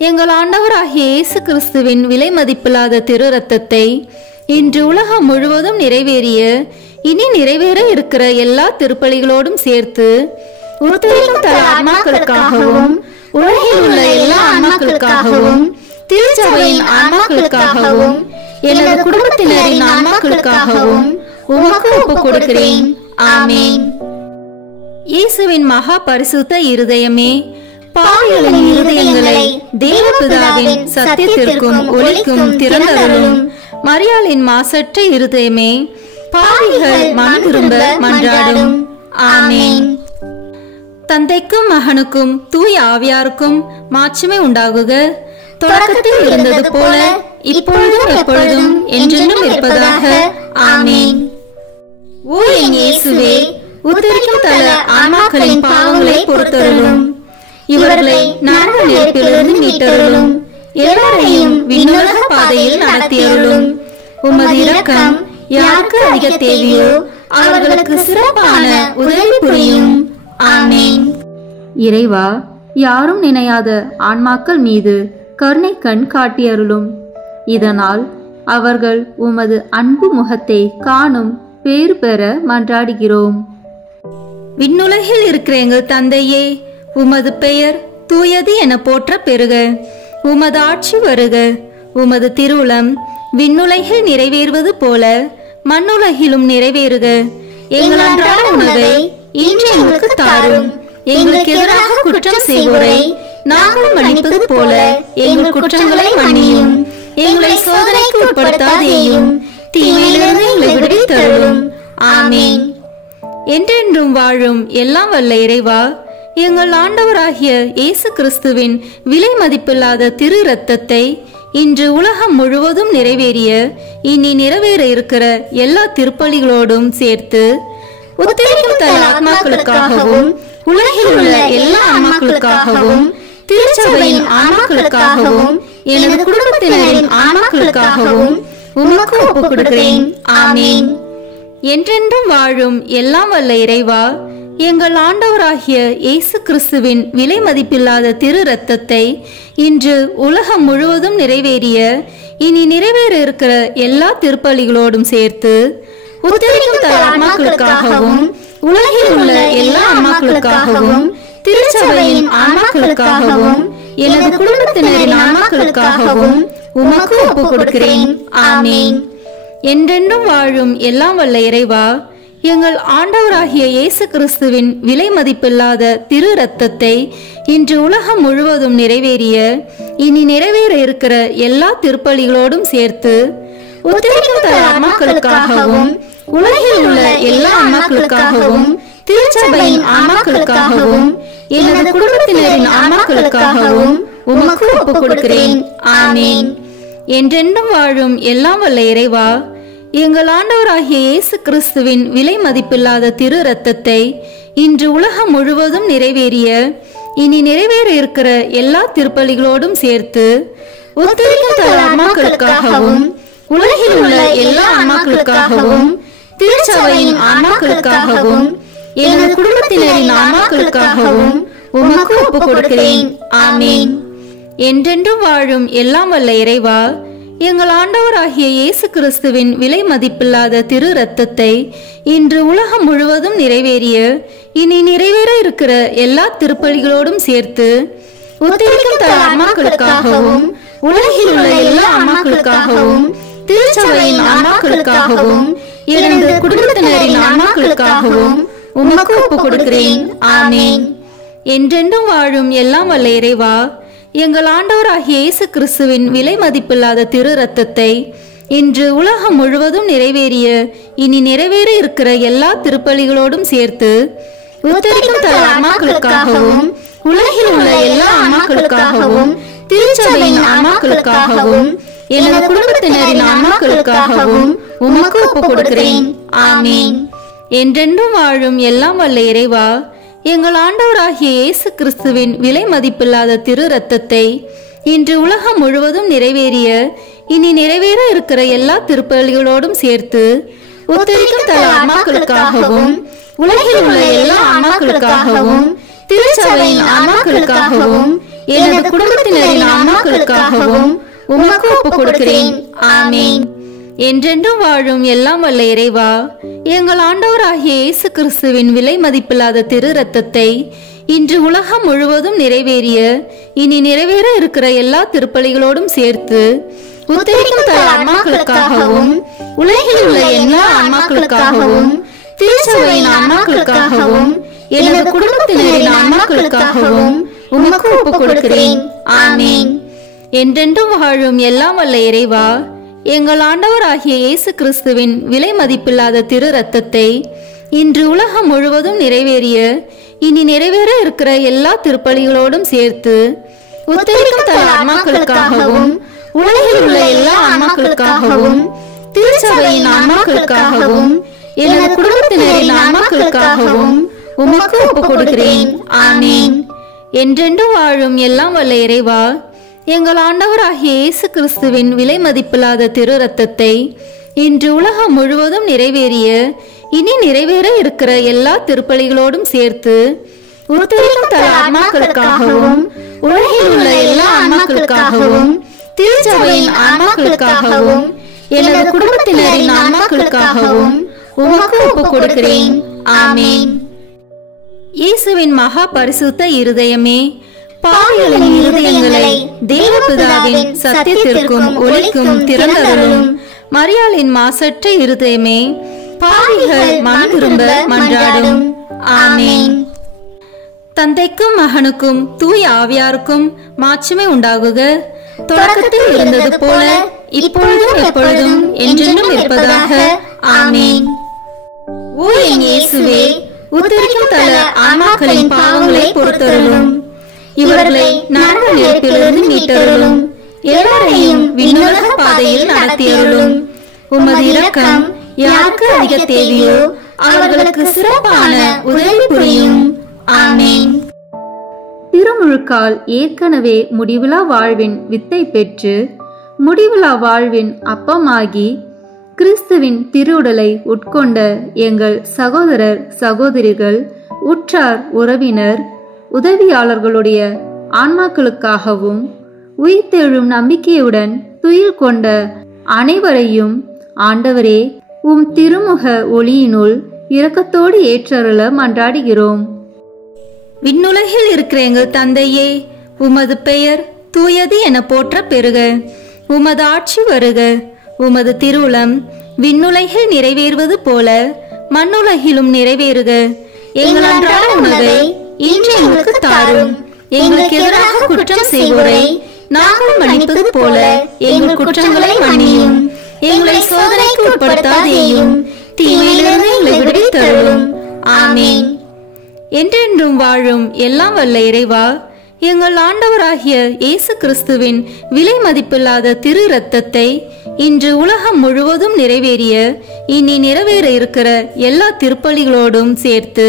எங்கள் ஆண்டவராகிய இயேசு கிறிஸ்துவின் விலை மதிப்பில்லாத திரு இரத்தத்தை இன்று உலகம் முழுவதும் நிறைவேறிய இனி நிறைவேற இருக்கிற எல்லா திருப்பலிகளோடும் சேர்த்து உத்தரிக்கும் தல ஆன்மாக்களுக்காகவும் உலகில் உள்ள எல்லா ஆன்மாக்களுக்காகவும் திருச்சபையின் ஆன்மாக்களுக்காகவும் எனது குடும்பத்தினரின் ஆன்மாக்களுக்காகவும் உமக்கு ஒப்புக் கொடுக்கிறேன். ஆமீன். இயேசுவின் மகா பரிசுத்த இருதயமே, பாவிகளின் இருதயங்களை தேவபிதாவின் சத்தியத்திற்கும் ஒளிக்கும் திறந்தருளும். மரியாளின் மாசற்ற இருதயமே, பாவிகள் மனம் திரும்ப மன்றாடும். ஆமீன். தந்தைக்கும் மகனுக்கும் தூய ஆவியாருக்கும் மாட்சிமை உண்டாகுக. தொடக்கத்தில் இருந்தது போல இப்பொழுதும் எப்பொழுதும் என்றென்றும் இருப்பதாக. ஆமீன். ஓ என் இயேசுவே, உத்தரிக்கும் தல ஆன்மாக்களின் பாவங்களை பொறுத்தருளும். இவர்களை நரக நெருப்பிலிருந்து மீட்டருளும். எல்லாரையும் விண்ணுலக பாதையில் நடத்தியருளும். உமது இரக்கம் யாருக்கு அதிக தேவையோ அவர்களுக்கு சிறப்பான உதவி புரியும். ஆமீன். இறைவா, யாரும் நினையாத ஆன்மாக்கள் மீது கருணை கண் காட்டியருளும். இதனால் அவர்கள் உமது அன்பு முகத்தை காணும் பேறு பெற மன்றாடுகிறோம். விண்ணுலகில் இருக்கிற எங்கள் தந்தையே, உமது பெயர் தூயது என போற்ற பெறுக. உமது ஆட்சி வருக. உமது திருவுளம் விண்ணுலகில் நிறைவேறுவது போல மண்ணுலகிலும் நிறைவேறுக. எங்கள் அன்றாட உணவை இன்று எங்களுக்கு தாரும். எங்களுக்கு எதிராக குற்றம் செய்வோரை நாங்கள் மன்னிப்பது போல எங்கள் குற்றங்களை மன்னியும். எங்களை சோதனைக்கு உட்படுத்தாதேயும், தீமையிலிருந்து எங்களை விடுவித்தருளும். ஆமீன். என்றென்றும் வாழும் எல்லாம் வல்ல இறைவா, எங்கள் ஆண்டவராகிய இயேசு கிறிஸ்துவின் விலை மதிப்பில்லாத திரு இரத்தத்தை இன்று உலகம் முழுவதும் நிறைவேறிய இனி நிறைவேற இருக்கிற எல்லா திருப்பலிகளோடும் சேர்த்து உத்தரிக்கும் தன் ஆத்மாக்களுக்காகவும் உலகில் உள்ள எல்லா ஆன்மாக்களுக்காகவும் திருச்சபையின் ஆன்மாக்களுக்காகவும் எனது குடும்பத்தினரின் ஆன்மாக்களுக்காகவும் உமக்கு ஒப்புக் கொடுக்கிறேன். ஆமீன். என்றென்றும் வாழும் எல்லாம் வல்ல இறைவா, எங்கள் ஆண்டவராகிய இயேசு கிறிஸ்துவின் விலை மதிப்பில்லாத திரு இரத்தத்தை இன்று உலகம் முழுவதும் நிறைவேறிய இனி நிறைவேற இருக்கிற எல்லா திருப்பலிகளோடும் சேர்த்து உத்தரிக்கும் தன் ஆன்மாக்களுக்காகவும் உலகில் உள்ள எல்லா ஆன்மாக்களுக்காகவும் திருச்சபையின் ஆன்மாக்களுக்காகவும் எனது குடும்பத்தினரின் ஆன்மாக்களுக்காகவும் உமக்கு ஒப்புக் கொடுக்கிறேன். ஆமீன். என்றென்றும் வாழும் எல்லாம் வல்ல இறைவா, எங்கள் ஆண்டவராகிய இயேசு கிறிஸ்துவின் விலை மதிப்பில்லாத திரு இரத்தத்தை இன்று உலகம் முழுவதும் நிறைவேறிய இனி நிறைவேற இருக்கிற எல்லா திருப்பலிகளோடும் சேர்த்து உத்தரிக்கும் தன் ஆன்மாக்களுக்காகவும் உலகில் உள்ள எல்லா ஆன்மாக்களுக்காகவும் திருச்சபையின் ஆன்மாக்களுக்காகவும் எனது குடும்பத்தினரின் ஆன்மாக்களுக்காகவும் உமக்கு ஒப்புக் கொடுக்கிறேன். ஆமீன். என்றென்றும் வாழும் எல்லாம் வல்ல இறைவா, எங்கள் ஆண்டவராகிய இயேசு கிறிஸ்துவின் விலை மதிப்பில்லாத திரு இரத்தத்தை இன்று உலகம் முழுவதும் நிறைவேறிய இனி நிறைவேற இருக்கிற எல்லா திருப்பலிகளோடும் சேர்த்து உத்தரிக்கும் தன் ஆன்மாக்களுக்காகவும் உலகில் உள்ள எல்லா ஆன்மாக்களுக்காகவும் திருச்சபையின் ஆன்மாக்களுக்காகவும் எனது குடும்பத்தினரின் ஆன்மாக்களுக்காகவும் உமக்கு ஒப்புக் கொடுக்கிறேன். ஆமீன். என்றென்றும் வாழும் எல்லாம் வல்ல இறைவா, எங்கள் ஆண்டவராகிய இயேசு கிறிஸ்துவின் விலை மதிப்பில்லாத திரு இரத்தத்தை இன்று உலகம் முழுவதும் நிறைவேறிய இனி நிறைவேற இருக்கிற எல்லா திருப்பலிகளோடும் சேர்த்து உத்தரிக்கும் தன் ஆன்மாக்களுக்காகவும் உலகில் உள்ள எல்லா ஆன்மாக்களுக்காகவும் திருச்சபையின் ஆன்மாக்களுக்காகவும் எனது குடும்பத்தினரின் ஆன்மாக்களுக்காகவும் உமக்கு ஒப்புக் கொடுக்கிறேன். ஆமீன். என்றென்றும் வாழும் எல்லாம் வல்ல இறைவா, எங்கள் ஆண்டவராகிய இயேசு கிறிஸ்துவின் விலை மதிப்பில்லாத திரு இரத்தத்தை இன்று உலகம் முழுவதும் நிறைவேறிய இனி நிறைவேற இருக்கிற எல்லா திருப்பலிகளோடும் சேர்த்து உத்தரிக்கும் தன் ஆன்மாக்களுக்காகவும் உலகில் உள்ள எல்லா ஆன்மாக்களுக்காகவும் திருச்சபையின் ஆன்மாக்களுக்காகவும் எனது குடும்பத்தினரின் ஆன்மாக்களுக்காகவும் உமக்கு ஒப்புக் கொடுக்கிறேன். ஆமீன். என்றென்றும் வாழும் எல்லாம் வல்ல இறைவா, எங்கள் ஆண்டவராகிய இயேசு கிறிஸ்துவின் விலை மதிப்பில்லாத திரு இரத்தத்தை இன்று உலகம் முழுவதும் நிறைவேறிய இனி நிறைவேற இருக்கிற எல்லா திருப்பலிகளோடும் சேர்த்து உத்தரிக்கும் தன் ஆன்மாக்களுக்காகவும் உலகில் உள்ள எல்லா ஆன்மாக்களுக்காகவும் திருச்சபையின் ஆன்மாக்களுக்காகவும் எனது குடும்பத்தினரின் ஆன்மாக்களுக்காகவும் உமக்கு ஒப்புக் கொடுக்கிறேன். ஆமீன். என்றென்றும் வாழும் எல்லாம் வல்ல இறைவா, எங்கள் ஆண்டவராகிய இயேசு கிறிஸ்துவின் விலை மதிப்பில்லாத திரு இரத்தத்தை இன்று உலகம் முழுவதும் நிறைவேறிய இனி நிறைவேற இருக்கிற எல்லா திருப்பலிகளோடும் சேர்த்து உத்தரிக்கும் தன் ஆன்மாக்களுக்காகவும் உலகில் உள்ள எல்லா ஆன்மாக்களுக்காகவும் திருச்சபையின் ஆன்மாக்களுக்காகவும் எனது குடும்பத்தினரின் ஆன்மாக்களுக்காகவும் உமக்கு ஒப்புக் கொடுக்கிறேன். ஆமீன். என்றென்றும் வாழும் எல்லாம் வல்ல இறைவா, எங்கள் ஆண்டவராகிய இயேசு கிறிஸ்துவின் விலை மதிப்பில்லாத திரு இரத்தத்தை இன்று உலகம் முழுவதும் நிறைவேறிய இனி நிறைவேற இருக்கிற எல்லா திருப்பலிகளோடும் சேர்த்து உத்தரிக்கும் தன் ஆன்மாக்களுக்காகவும் உலகில் உள்ள எல்லா ஆன்மாக்களுக்காகவும் திருச்சபையின் ஆன்மாக்களுக்காகவும் எனது குடும்பத்தினரின் ஆன்மாக்களுக்காகவும் உமக்கு ஒப்புக் கொடுக்கிறேன். ஆமீன். என்றென்றும் வாழும் எல்லாம் வல்ல இறைவா, எங்கள் ஆண்டவராகிய இயேசு கிறிஸ்துவின் விலை மதிப்பில்லாத திரு இரத்தத்தை இன்று உலகம் முழுவதும் நிறைவேறிய இனி நிறைவேற இருக்கிற எல்லா திருப்பலிகளோடும் சேர்த்து உத்தரிக்கும் தன் ஆன்மாக்களுக்காகவும் உலகில் உள்ள எல்லா ஆன்மாக்களுக்காகவும் திருச்சபையின் ஆன்மாக்களுக்காகவும் எனது குடும்பத்தினரின் ஆன்மாக்களுக்காகவும் உமக்கு ஒப்புக் கொடுக்கிறேன். ஆமென். இயேசுவின் மகா பரிசுத்த இருதயமே, பாவிகளின் இருதயங்களை தேவபிதாவின் சத்தியத்திற்கும் ஒளிக்கும் திறந்தருளும். மரியாளின் மாசற்ற இருதயமே, பாவிகள் மனம் திரும்ப மன்றாடும். ஆமென். தந்தைக்கும் மகனுக்கும் தூய ஆவியாருக்கும் மாட்சிமை உண்டாகுக. தொடக்கத்தில் இருந்தது போல இப்பொழுதும் எப்பொழுதும் என்றென்றும் இருப்பதாக. ஆமென். ஓ என் இயேசுவே, உத்தரிக்கும் தல ஆன்மாக்களின் பாவங்களை பொறுத்தருளும். இவர்களை நரக நெருப்பிலிருந்து மீட்டருளும். எல்லாரையும் விண்ணுலக பாதையில் நடத்தியருளும். உமது இரக்கம் யாருக்கு அதிக தேவையோ அவர்களுக்கு சிறப்பான உதவி புரியும். ஆமென். திருமுழுக்கால் ஏற்கனவே முடிவிலா வாழ்வின் வித்தை பெற்று முடிவிலா வாழ்வின் அப்பமாகி கிறிஸ்துவின் திருவுடலை உட்கொண்ட எங்கள் சகோதரர் சகோதரிகள், உற்றார் உறவினர், உதவியாளர்களுடைய ஆன்மாக்களுக்காகவும் உயிர்த்தெழும் நம்பிக்கையுடன் துயில் கொண்ட அனைவரையும் ஆண்டவரே உம் திருமுக ஒளியினுள் இரக்கத்தோடு ஏற்றருள மன்றாடுகிறோம். விண்ணுலகில் இருக்கிற எங்கள் தந்தையே, உமது பெயர் தூயது என போற்ற பெறுக. உமது ஆட்சி வருக. உமது திருவுளம் விண்ணுலகில் நிறைவேறுவது போல மண்ணுலகிலும் நிறைவேறுக. எங்கள் அன்றாட உணவை இன்று எங்களுக்கு தாரும். எங்களுக்கு எதிராக குற்றம் செய்வோரை நாங்கள் மன்னிப்பது போல எங்கள் குற்றங்களை மன்னியும். எங்களை சோதனைக்கு உட்படுத்தாதேயும், தீமையிலிருந்து எங்களை விடுவித்தருளும். ஆமென். என்றென்றும் வாழும் எல்லாம் வல்ல இறைவா, எங்கள் ஆண்டவராகிய இயேசு கிறிஸ்துவின் விலை மதிப்பில்லாத திரு இரத்தத்தை இன்று உலகம் முழுவதும் நிறைவேறிய இனி நிறைவேற இருக்கிற எல்லா திருப்பலிகளோடும் சேர்த்து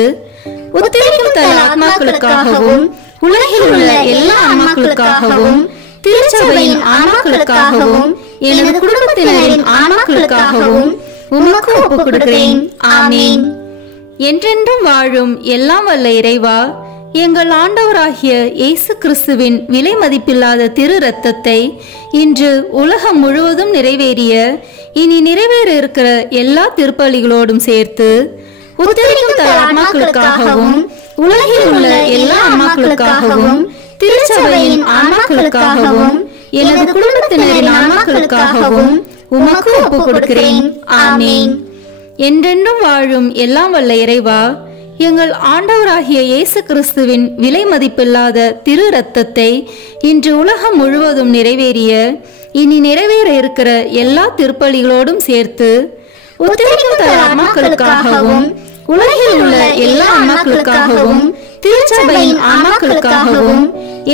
உத்தரிக்கும் தல ஆத்மாக்களுக்காகவும் உலகில் உள்ள எல்லா ஆன்மாக்களுக்காகவும் திருச்சபையின் ஆன்மாக்களுக்காகவும் எனது குடும்பத்தினரின் ஆன்மாக்களுக்காகவும் உமக்கு ஒப்புக் கொடுக்கிறேன். ஆமென். என்றென்றும் வாழும் எல்லாம் வல்ல இறைவா, எங்கள் ஆண்டவராகிய இயேசு கிறிஸ்துவின் விலை மதிப்பில்லாத திரு இரத்தத்தை இன்று உலகம் முழுவதும் நிறைவேறிய இனி நிறைவேற இருக்கிற எல்லா திருப்பலிகளோடும் சேர்த்து உத்தரிக்கும் தல ஆன்மாக்களுக்காகவும் உலகில் உள்ள எல்லா ஆன்மாக்களுக்காகவும் திருச்சபையின் ஆன்மாக்களுக்காகவும் எனது குடும்பத்தினரின் ஆன்மாக்களுக்காகவும் உமக்கு ஒப்புக் கொடுக்கிறேன். ஆமென். என்றென்றும் வாழும் எல்லாம் வல்ல இறைவா, எங்கள் ஆண்டவராகிய இயேசு கிறிஸ்துவின் விலை மதிப்பில்லாத திரு இரத்தத்தை இன்று உலகம் முழுவதும் நிறைவேறிய இனி நிறைவேற இருக்கிற எல்லா திருப்பலிகளோடும் சேர்த்து உத்தரிக்கும் தல ஆன்மாக்களுக்காகவும் உலகில் உள்ள எல்லா ஆன்மாக்களுக்காகவும் திருச்சபையின் ஆன்மாக்களுக்காகவும்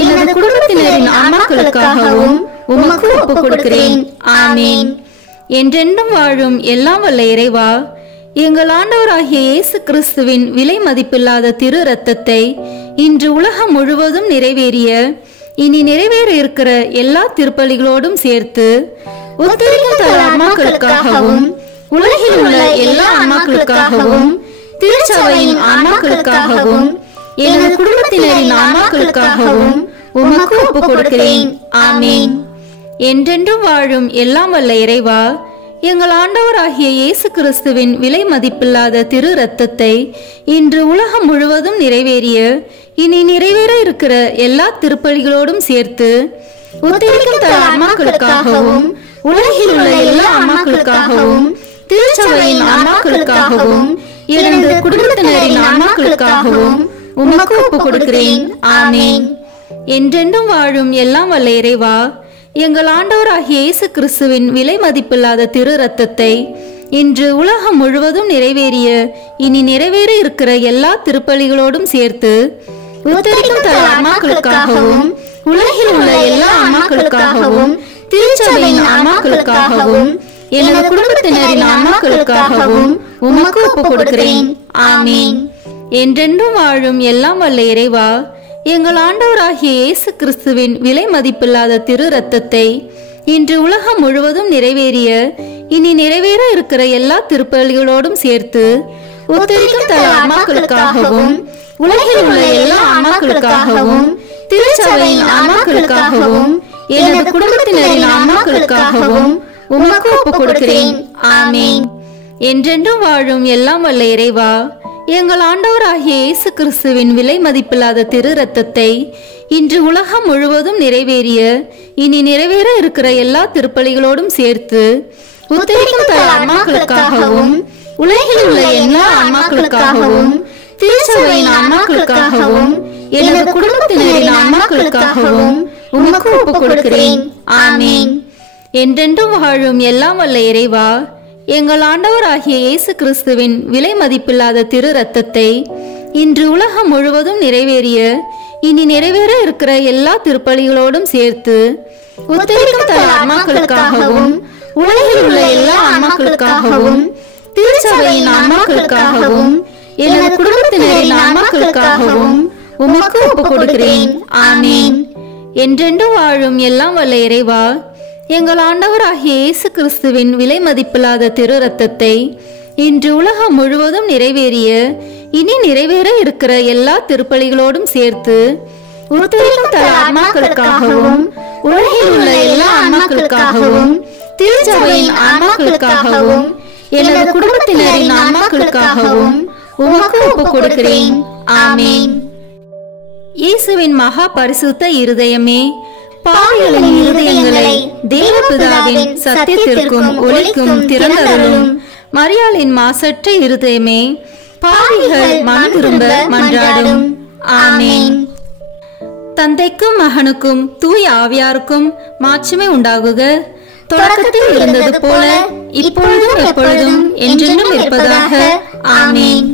எனது குடும்பத்தினரின் ஆன்மாக்களுக்காகவும் உமக்கு ஒப்புக் கொடுக்கிறேன். ஆமென். என்றென்றும் வாழும் எல்லாம் வல்ல இறைவா, எங்கள் ஆண்டவராகிய இயேசு கிறிஸ்துவின் விலை மதிப்பில்லாத திரு இரத்தத்தை இன்று உலகம் முழுவதும் நிறைவேறிய இனி நிறைவேற இருக்கிற எல்லா திருப்பலிகளோடும் சேர்த்து உத்தரிக்கும் தல ஆன்மாக்களுக்காகவும் உலகில் உள்ள எல்லா ஆன்மாக்களுக்காகவும் திருச்சபையின் ஆன்மாக்களுக்காகவும் எனது குடும்பத்தினரின் ஆன்மாக்களுக்காகவும் உமக்கு ஒப்புக் கொடுக்கிறேன். ஆமென். என்றென்றும் வாழும் எல்லாம் வல்ல இறைவா, எங்கள் ஆண்டவராகிய இயேசு கிறிஸ்துவின் விலை மதிப்பில்லாத திரு இரத்தத்தை இன்று உலகம் முழுவதும் நிறைவேறிய இனி நிறைவேற இருக்கிற எல்லா திருப்பலிகளோடும் சேர்த்து உத்தரிக்கும் தல ஆன்மாக்களுக்காகவும் உலகில் உள்ள எல்லா ஆன்மாக்களுக்காகவும் திருச்சபையின் ஆன்மாக்களுக்காகவும் எனது குடும்பத்தினரின் ஆன்மாக்களுக்காகவும் உமக்கு ஒப்புக் கொடுக்கிறேன். ஆமென். என்றென்றும் வாழும் எல்லாம் வல்ல இறைவா, எங்கள் ஆண்டவராகிய இயேசு கிறிஸ்துவின் விலை மதிப்பில்லாத திரு இரத்தத்தை இன்று உலகம் முழுவதும் நிறைவேறிய இனி நிறைவேற இருக்கிற எல்லா திருப்பலிகளோடும் சேர்த்து உத்தரிக்கும் தல ஆன்மாக்களுக்காகவும் உலகில் உள்ள எல்லா ஆன்மாக்களுக்காகவும் திருச்சபையின் ஆன்மாக்களுக்காகவும் எனது குடும்பத்தினரின் ஆன்மாக்களுக்காகவும் உமக்கு ஒப்புக் கொடுக்கிறேன். ஆமென். என்றென்றும் வாழும் எல்லாம் வல்ல இறைவா, எங்கள் ஆண்டவராகிய இயேசு கிறிஸ்துவின் விலை மதிப்பில்லாத திரு இரத்தத்தை இன்று உலகம் முழுவதும் நிறைவேறிய இனி நிறைவேற இருக்கிற எல்லா திருப்பலிகளோடும் சேர்த்து உத்தரிக்கும் தல ஆன்மாக்களுக்காகவும் உலகில் உள்ள எல்லா ஆன்மாக்களுக்காகவும் திருச்சபையின் ஆன்மாக்களுக்காகவும் எனது குடும்பத்தினரின் ஆன்மாக்களுக்காகவும் உமக்கு ஒப்புக் கொடுக்கிறேன். ஆமென். என்றென்றும் வாழும் எல்லாம் வல்ல இறைவா, எங்கள் ஆண்டவராகிய இயேசு கிறிஸ்துவின் விலை மதிப்பில்லாத திரு இரத்தத்தை இன்று உலகம் முழுவதும் நிறைவேறிய இனி நிறைவேற இருக்கிற எல்லா திருப்பலிகளோடும் சேர்த்து உத்தரிக்கும் தல ஆன்மாக்களுக்காகவும் உலகில் உள்ள எல்லா ஆன்மாக்களுக்காகவும் திருச்சபையின் ஆன்மாக்களுக்காகவும் எனது குடும்பத்தினரின் ஆன்மாக்களுக்காகவும் உமக்கு ஒப்புக் கொடுக்கிறேன். ஆமீன். என்றென்றும் வாழும் எல்லாம் வல்ல இறைவா, எங்கள் ஆண்டவராகிய இயேசு கிறிஸ்துவின் விலை மதிப்பில்லாத திரு இரத்தத்தை இன்று உலகம் முழுவதும் நிறைவேறிய இனி நிறைவேற இருக்கிற எல்லா திருப்பலிகளோடும் சேர்த்து உத்தரிக்கும் தல ஆன்மாக்களுக்காகவும் உலகில் உள்ள எல்லா ஆன்மாக்களுக்காகவும் திருச்சபையின் ஆன்மாக்களுக்காகவும் எனது குடும்பத்தினரின் ஆன்மாக்களுக்காகவும் உமக்கு ஒப்புக் கொடுக்கிறேன். ஆமீன். என்றென்றும் வாழும் எல்லாம் வல்ல இறைவா, எங்கள் ஆண்டவராகிய இயேசு கிறிஸ்துவின் விலை மதிப்பில்லாத திரு இரத்தத்தை இன்று உலகம் முழுவதும் நிறைவேறிய இனி நிறைவேற இருக்கிற எல்லா திருப்பலிகளோடும் சேர்த்து உத்தரிக்கும் தல ஆன்மாக்களுக்காகவும் உலகில் உள்ள எல்லா ஆன்மாக்களுக்காகவும் திருச்சபையின் ஆன்மாக்களுக்காகவும் எனது குடும்பத்தினரின் ஆன்மாக்களுக்காகவும் உமக்கு ஒப்புக் கொடுக்கிறேன். ஆமீன். இயேசுவின் மகா பரிசுத்த இருதயமே, பாவிகளின் இருதயங்களை தேவபிதாவின் சத்தியத்திற்கும் ஒளிக்கும் திறந்தருளும். மரியாளின் மாசற்ற இருதயமே, பாவிகள் மனம் திரும்ப மன்றாடும். ஆமீன். தந்தைக்கும் மகனுக்கும் தூய ஆவியாருக்கும் மாட்சிமை உண்டாகுக. தொடக்கத்தில் இருந்தது போல இப்பொழுதும் எப்பொழுதும் என்றென்றும் இருப்பதாக. ஆமீன்.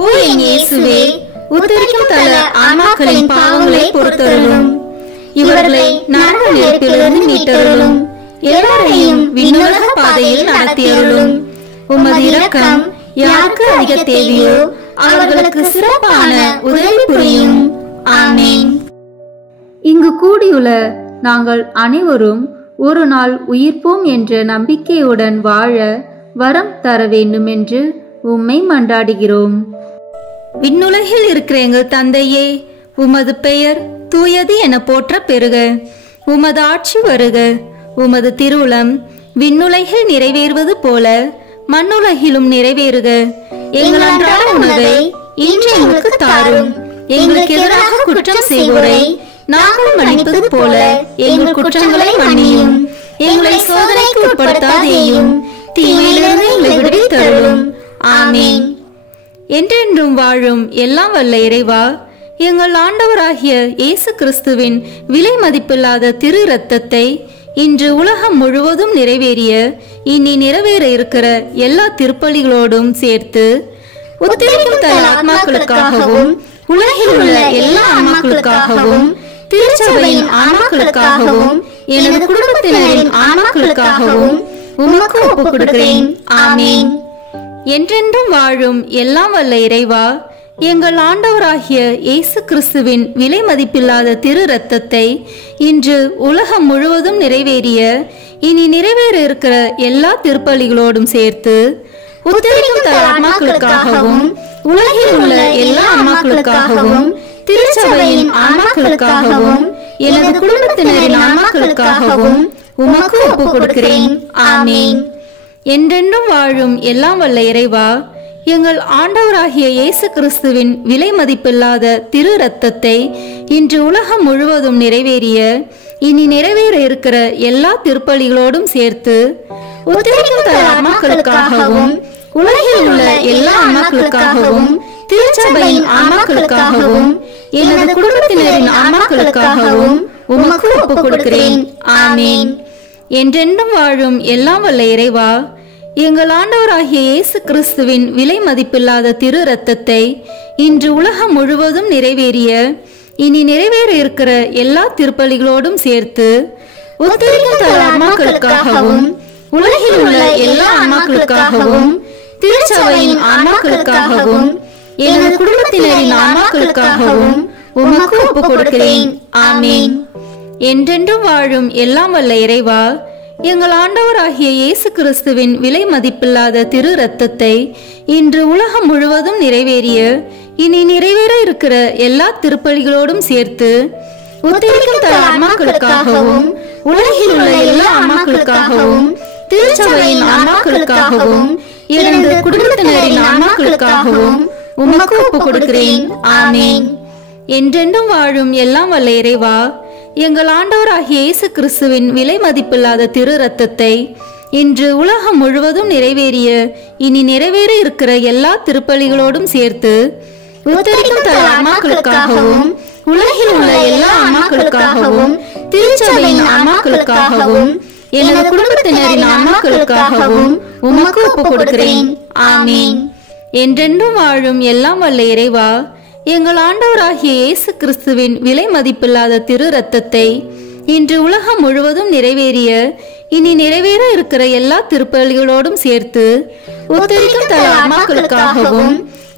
ஓ என் இயேசுவே, உத்தரிக்கும் தல ஆன்மாக்களின் பாவங்களை பொறுத்தருளும். இவர்களை நரக நெருப்பிலிருந்து மீட்டருளும். எல்லாரையும் விண்ணுலக பாதையில் நடத்தியருளும். உமது இரக்கம் யாருக்கு அதிக தேவையோ அவர்களுக்கு சிறப்பான உதவி புரியும். ஆமீன். இங்கு கூடியுள்ள நாங்கள் அனைவரும் ஒரு நாள் உயிர்ப்போம் என்ற நம்பிக்கையுடன் வாழ வரம் தர வேண்டும் என்று உம்மை மன்றாடுகிறோம். விண்ணுலகில் இருக்கிற எங்கள் தந்தையே, உமது பெயர் தூயது என போற்ற பெறுக. உமது ஆட்சி வருக. உமது திருவுளம் விண்ணுலகில் நிறைவேறுவது போல மண்ணுலகிலும் நிறைவேறுக. எங்கள் அன்றாட உணவை இன்று எங்களுக்கு தாரும். எங்களுக்கு எதிராக குற்றம் செய்வோரை நாங்கள் மன்னிப்பது போல எங்கள் குற்றங்களை மன்னியும். எங்களை சோதனைக்கு உட்படுத்தாதேயும், தீமையிலிருந்து எங்களை விடுவித்தருளும். ஆமீன். என்றென்றும் வாழும் எல்லாம் வல்ல இறைவா, எங்கள் ஆண்டவராகிய இயேசு கிறிஸ்துவின் விலை மதிப்பில்லாத திரு இரத்தத்தை இன்று உலகம் முழுவதும் நிறைவேறிய இனி நிறைவேற இருக்கிற எல்லா திருப்பலிகளோடும் சேர்த்து உத்தரிக்கும் தல ஆன்மாக்களுக்காகவும் உலகில் உள்ள எல்லா ஆன்மாக்களுக்காகவும் திருச்சபையின் ஆன்மாக்களுக்காகவும் எனது குடும்பத்தினரின் ஆன்மாக்களுக்காகவும் உமக்கு ஒப்புக் கொடுக்கிறேன். ஆமீன். என்றென்றும் வாழும் எல்லாம் வல்ல இறைவா, எங்கள் ஆண்டவராகிய இயேசு கிறிஸ்துவின் விலை மதிப்பில்லாத திரு இரத்தத்தை இன்று உலகம் முழுவதும் நிறைவேறிய இனி நிறைவேற இருக்கிற எல்லா திருப்பலிகளோடும் சேர்த்து உத்தரிக்கும் தல ஆன்மாக்களுக்காகவும் உலகில் உள்ள எல்லா ஆன்மாக்களுக்காகவும் திருச்சபையின் ஆன்மாக்களுக்காகவும் எனது குடும்பத்தினரின் ஆன்மாக்களுக்காகவும் உமக்கு ஒப்புக் கொடுக்கிறேன். ஆமீன். என்றென்றும் வாழும் எல்லாம் வல்ல இறைவா, எங்கள் ஆண்டவராகிய இயேசு கிறிஸ்துவின் விலை மதிப்பில்லாத திரு இரத்தத்தை இன்று உலகம் முழுவதும் நிறைவேறிய இனி நிறைவேற இருக்கிற எல்லா திருப்பலிகளோடும் சேர்த்து உத்தரிக்கும் தல ஆன்மாக்களுக்காகவும் உலகில் உள்ள எல்லா ஆன்மாக்களுக்காகவும் திருச்சபையின் ஆன்மாக்களுக்காகவும் எனது குடும்பத்தினரின் ஆன்மாக்களுக்காகவும் உமக்கு ஒப்புக் கொடுக்கிறேன். ஆமீன். என்றென்றும் வாழும் எல்லாம் வல்ல இறைவா, எங்கள் ஆண்டவராகிய இயேசு கிறிஸ்துவின் விலை மதிப்பில்லாத திரு இரத்தத்தை இன்று உலகம் முழுவதும் நிறைவேறிய இனி நிறைவேற இருக்கிற எல்லா திருப்பலிகளோடும் சேர்த்து உத்தரிக்கும் தல ஆன்மாக்களுக்காகவும் உலகில் உள்ள எல்லா ஆன்மாக்களுக்காகவும் திருச்சபையின் ஆன்மாக்களுக்காகவும் எனது குடும்பத்தினரின் ஆன்மாக்களுக்காகவும் உமக்கு ஒப்புக் கொடுக்கிறேன். ஆமீன். என்றென்றும் வாழும் எல்லாம் வல்ல இறைவா, எங்கள் ஆண்டவராகிய இயேசு கிறிஸ்துவின் விலை மதிப்பில்லாத திரு இரத்தத்தை இன்று உலகம் முழுவதும் நிறைவேறிய இனி நிறைவேற இருக்கிற எல்லா திருப்பலிகளோடும் சேர்த்து உத்தரிக்கும் தல ஆன்மாக்களுக்காகவும் உலகில் உள்ள எல்லா ஆன்மாக்களுக்காகவும் திருச்சபையின் ஆன்மாக்களுக்காகவும் இறந்த குடும்பத்தினரின் ஆன்மாக்களுக்காகவும் உமக்கு ஒப்பு கொடுக்கிறேன். ஆமேன். என்றென்றும் வாழும் எல்லாம் வல்ல இறைவா, எங்கள் ஆண்டவராகிய இயேசு கிறிஸ்துவின் விலை மதிப்பில்லாத திரு ரத்தத்தை இன்று உலகம் முழுவதும் நிறைவேறிய இனி நிறைவேற இருக்கிற எல்லா திருப்பலிகளோடும் சேர்த்து உத்தரிக்கும் தல ஆன்மாக்களுக்காகவும் உலகில் உள்ள எல்லா ஆன்மாக்களுக்காகவும் திருச்சபையின் ஆன்மாக்களுக்காகவும் எனது குடும்பத்தினரின் ஆன்மாக்களுக்காகவும் உமக்கு ஒப்பு கொடுக்கிறேன். ஆமீன். என்றென்றும் வாழும் எல்லாம் வல்ல இறைவா, எங்கள் ஆண்டவராகிய இயேசு கிறிஸ்துவின் விலை மதிப்பில்லாத திரு ரத்தத்தை இன்று உலகம் முழுவதும் நிறைவேறிய இனி நிறைவேற இருக்கிற எல்லா திருப்பலிகளோடும் சேர்த்து உத்தரிக்கும் தல ஆன்மாக்களுக்காகவும்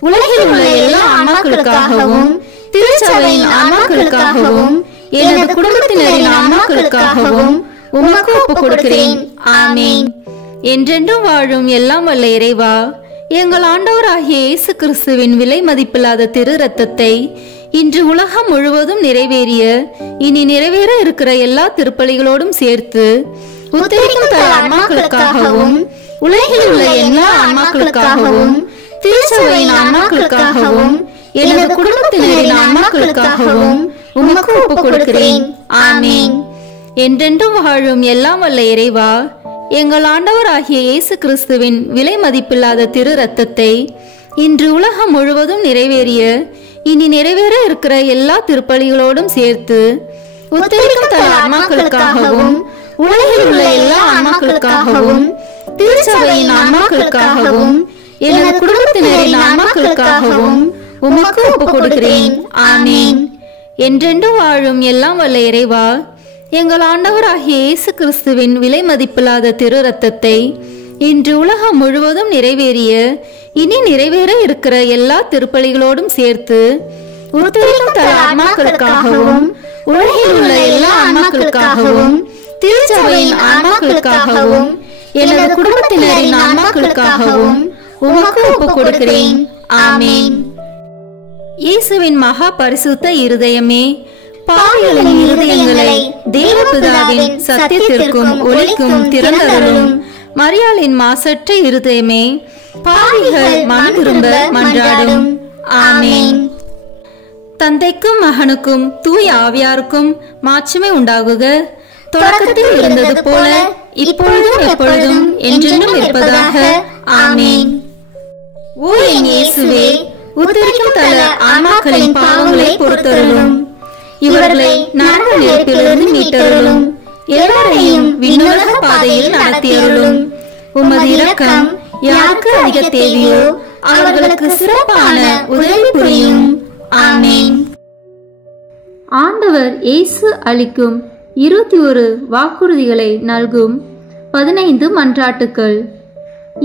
உலகில் உள்ள எல்லா ஆன்மாக்களுக்காகவும் திருச்சபையின் ஆன்மாக்களுக்காகவும் எனது குடும்பத்தினரின் ஆன்மாக்களுக்காகவும் உமக்கு ஒப்பு கொடுக்கிறேன். ஆமீன். என்றென்றும் வாழும் எல்லாம் வல்ல இறைவா, எங்கள் ஆண்டவராகிய இயேசு கிறிஸ்துவின் விலை மதிப்பில்லாத திரு ரத்தத்தை இன்று உலகம் முழுவதும் நிறைவேறிய இனி நிறைவேற இருக்கிற எல்லா திருப்பலிகளோடும் சேர்த்து உத்தரிக்கும் தல ஆன்மாக்களுக்காகவும் உலகில் உள்ள எல்லா ஆன்மாக்களுக்காகவும் திருச்சபையின் ஆன்மாக்களுக்காகவும் எனது குடும்பத்தினரின் ஆன்மாக்களுக்காகவும் உமக்கு ஒப்பு கொடுக்கிறேன். ஆமீன். என்றென்றும் வாழும் எல்லாம் வல்ல இறைவா, எங்கள் ஆண்டவராகிய இயேசு கிறிஸ்துவின் விலை மதிப்பில்லாத திரு ரத்தத்தை இன்று உலகம் முழுவதும் நிறைவேறிய இனி நிறைவேற இருக்கிற எல்லா திருப்பலிகளோடும் சேர்த்து உத்தரிக்கும் தல ஆன்மாக்களுக்காகவும் உலகில் உள்ள எல்லா ஆன்மாக்களுக்காகவும் திருச்சபையின் ஆன்மாக்களுக்காகவும் எனது குடும்பத்தினரின் ஆன்மாக்களுக்காகவும் உமக்கு ஒப்பு கொடுக்கிறேன். ஆமீன். என்றென்றும் வாழும் எல்லாம் வல்ல இறைவா, எங்கள் ஆண்டவராகிய இயேசு கிறிஸ்துவின் விலை மதிப்பில்லாத திரு ரத்தத்தை இன்று உலகம் முழுவதும் நிறைவேறிய இனி நிறைவேற இருக்கிற எல்லா திருப்பலிகளோடும் சேர்த்து உத்தரிக்கும் தல ஆன்மாக்களுக்காகவும் உலகில் உள்ள எல்லா ஆன்மாக்களுக்காகவும் திருச்சபையின் ஆன்மாக்களுக்காகவும் எனது குடும்பத்தினரின் ஆன்மாக்களுக்காகவும் உமக்கு ஒப்பு கொடுக்கிறேன். ஆமீன். இயேசுவின் மகா பரிசுத்த இருதயமே, பாவிகளின் இருதயங்களை தேவபிதாவின் சத்தியத்திற்கும் ஒளிக்கும் திறந்தருளும். மரியாளின் மாசற்ற இருதயமே, பாவிகள் மனம் திரும்ப மன்றாடும். ஆமீன். தந்தைக்கும் மகனுக்கும் தூய ஆவியாருக்கும் மாட்சிமை உண்டாகுக. தொடக்கத்தில் இருந்தது போல இப்பொழுதும் எப்பொழுதும் என்றென்றும் இருப்பதாக. ஆமீன். ஓ என் இயேசுவே, உத்தரிக்கும் தல ஆன்மாக்களின் பாவங்களை பொறுத்தருளும். இவர்களை நரக நெருப்பிலிருந்து மீட்டருளும். எல்லாரையும் விண்ணுலக பாதையில் நடத்தியருளும். உமது இரக்கம் யாருக்கு அதிக தேவையோ அவர்களுக்கு சிறப்பான உதவி புரியும். ஆமீன். ஆண்டவர் இயேசு அளிக்கும் 21 வாக்குறுதிகளை நல்கும் 15 மன்றாட்டுக்கள்.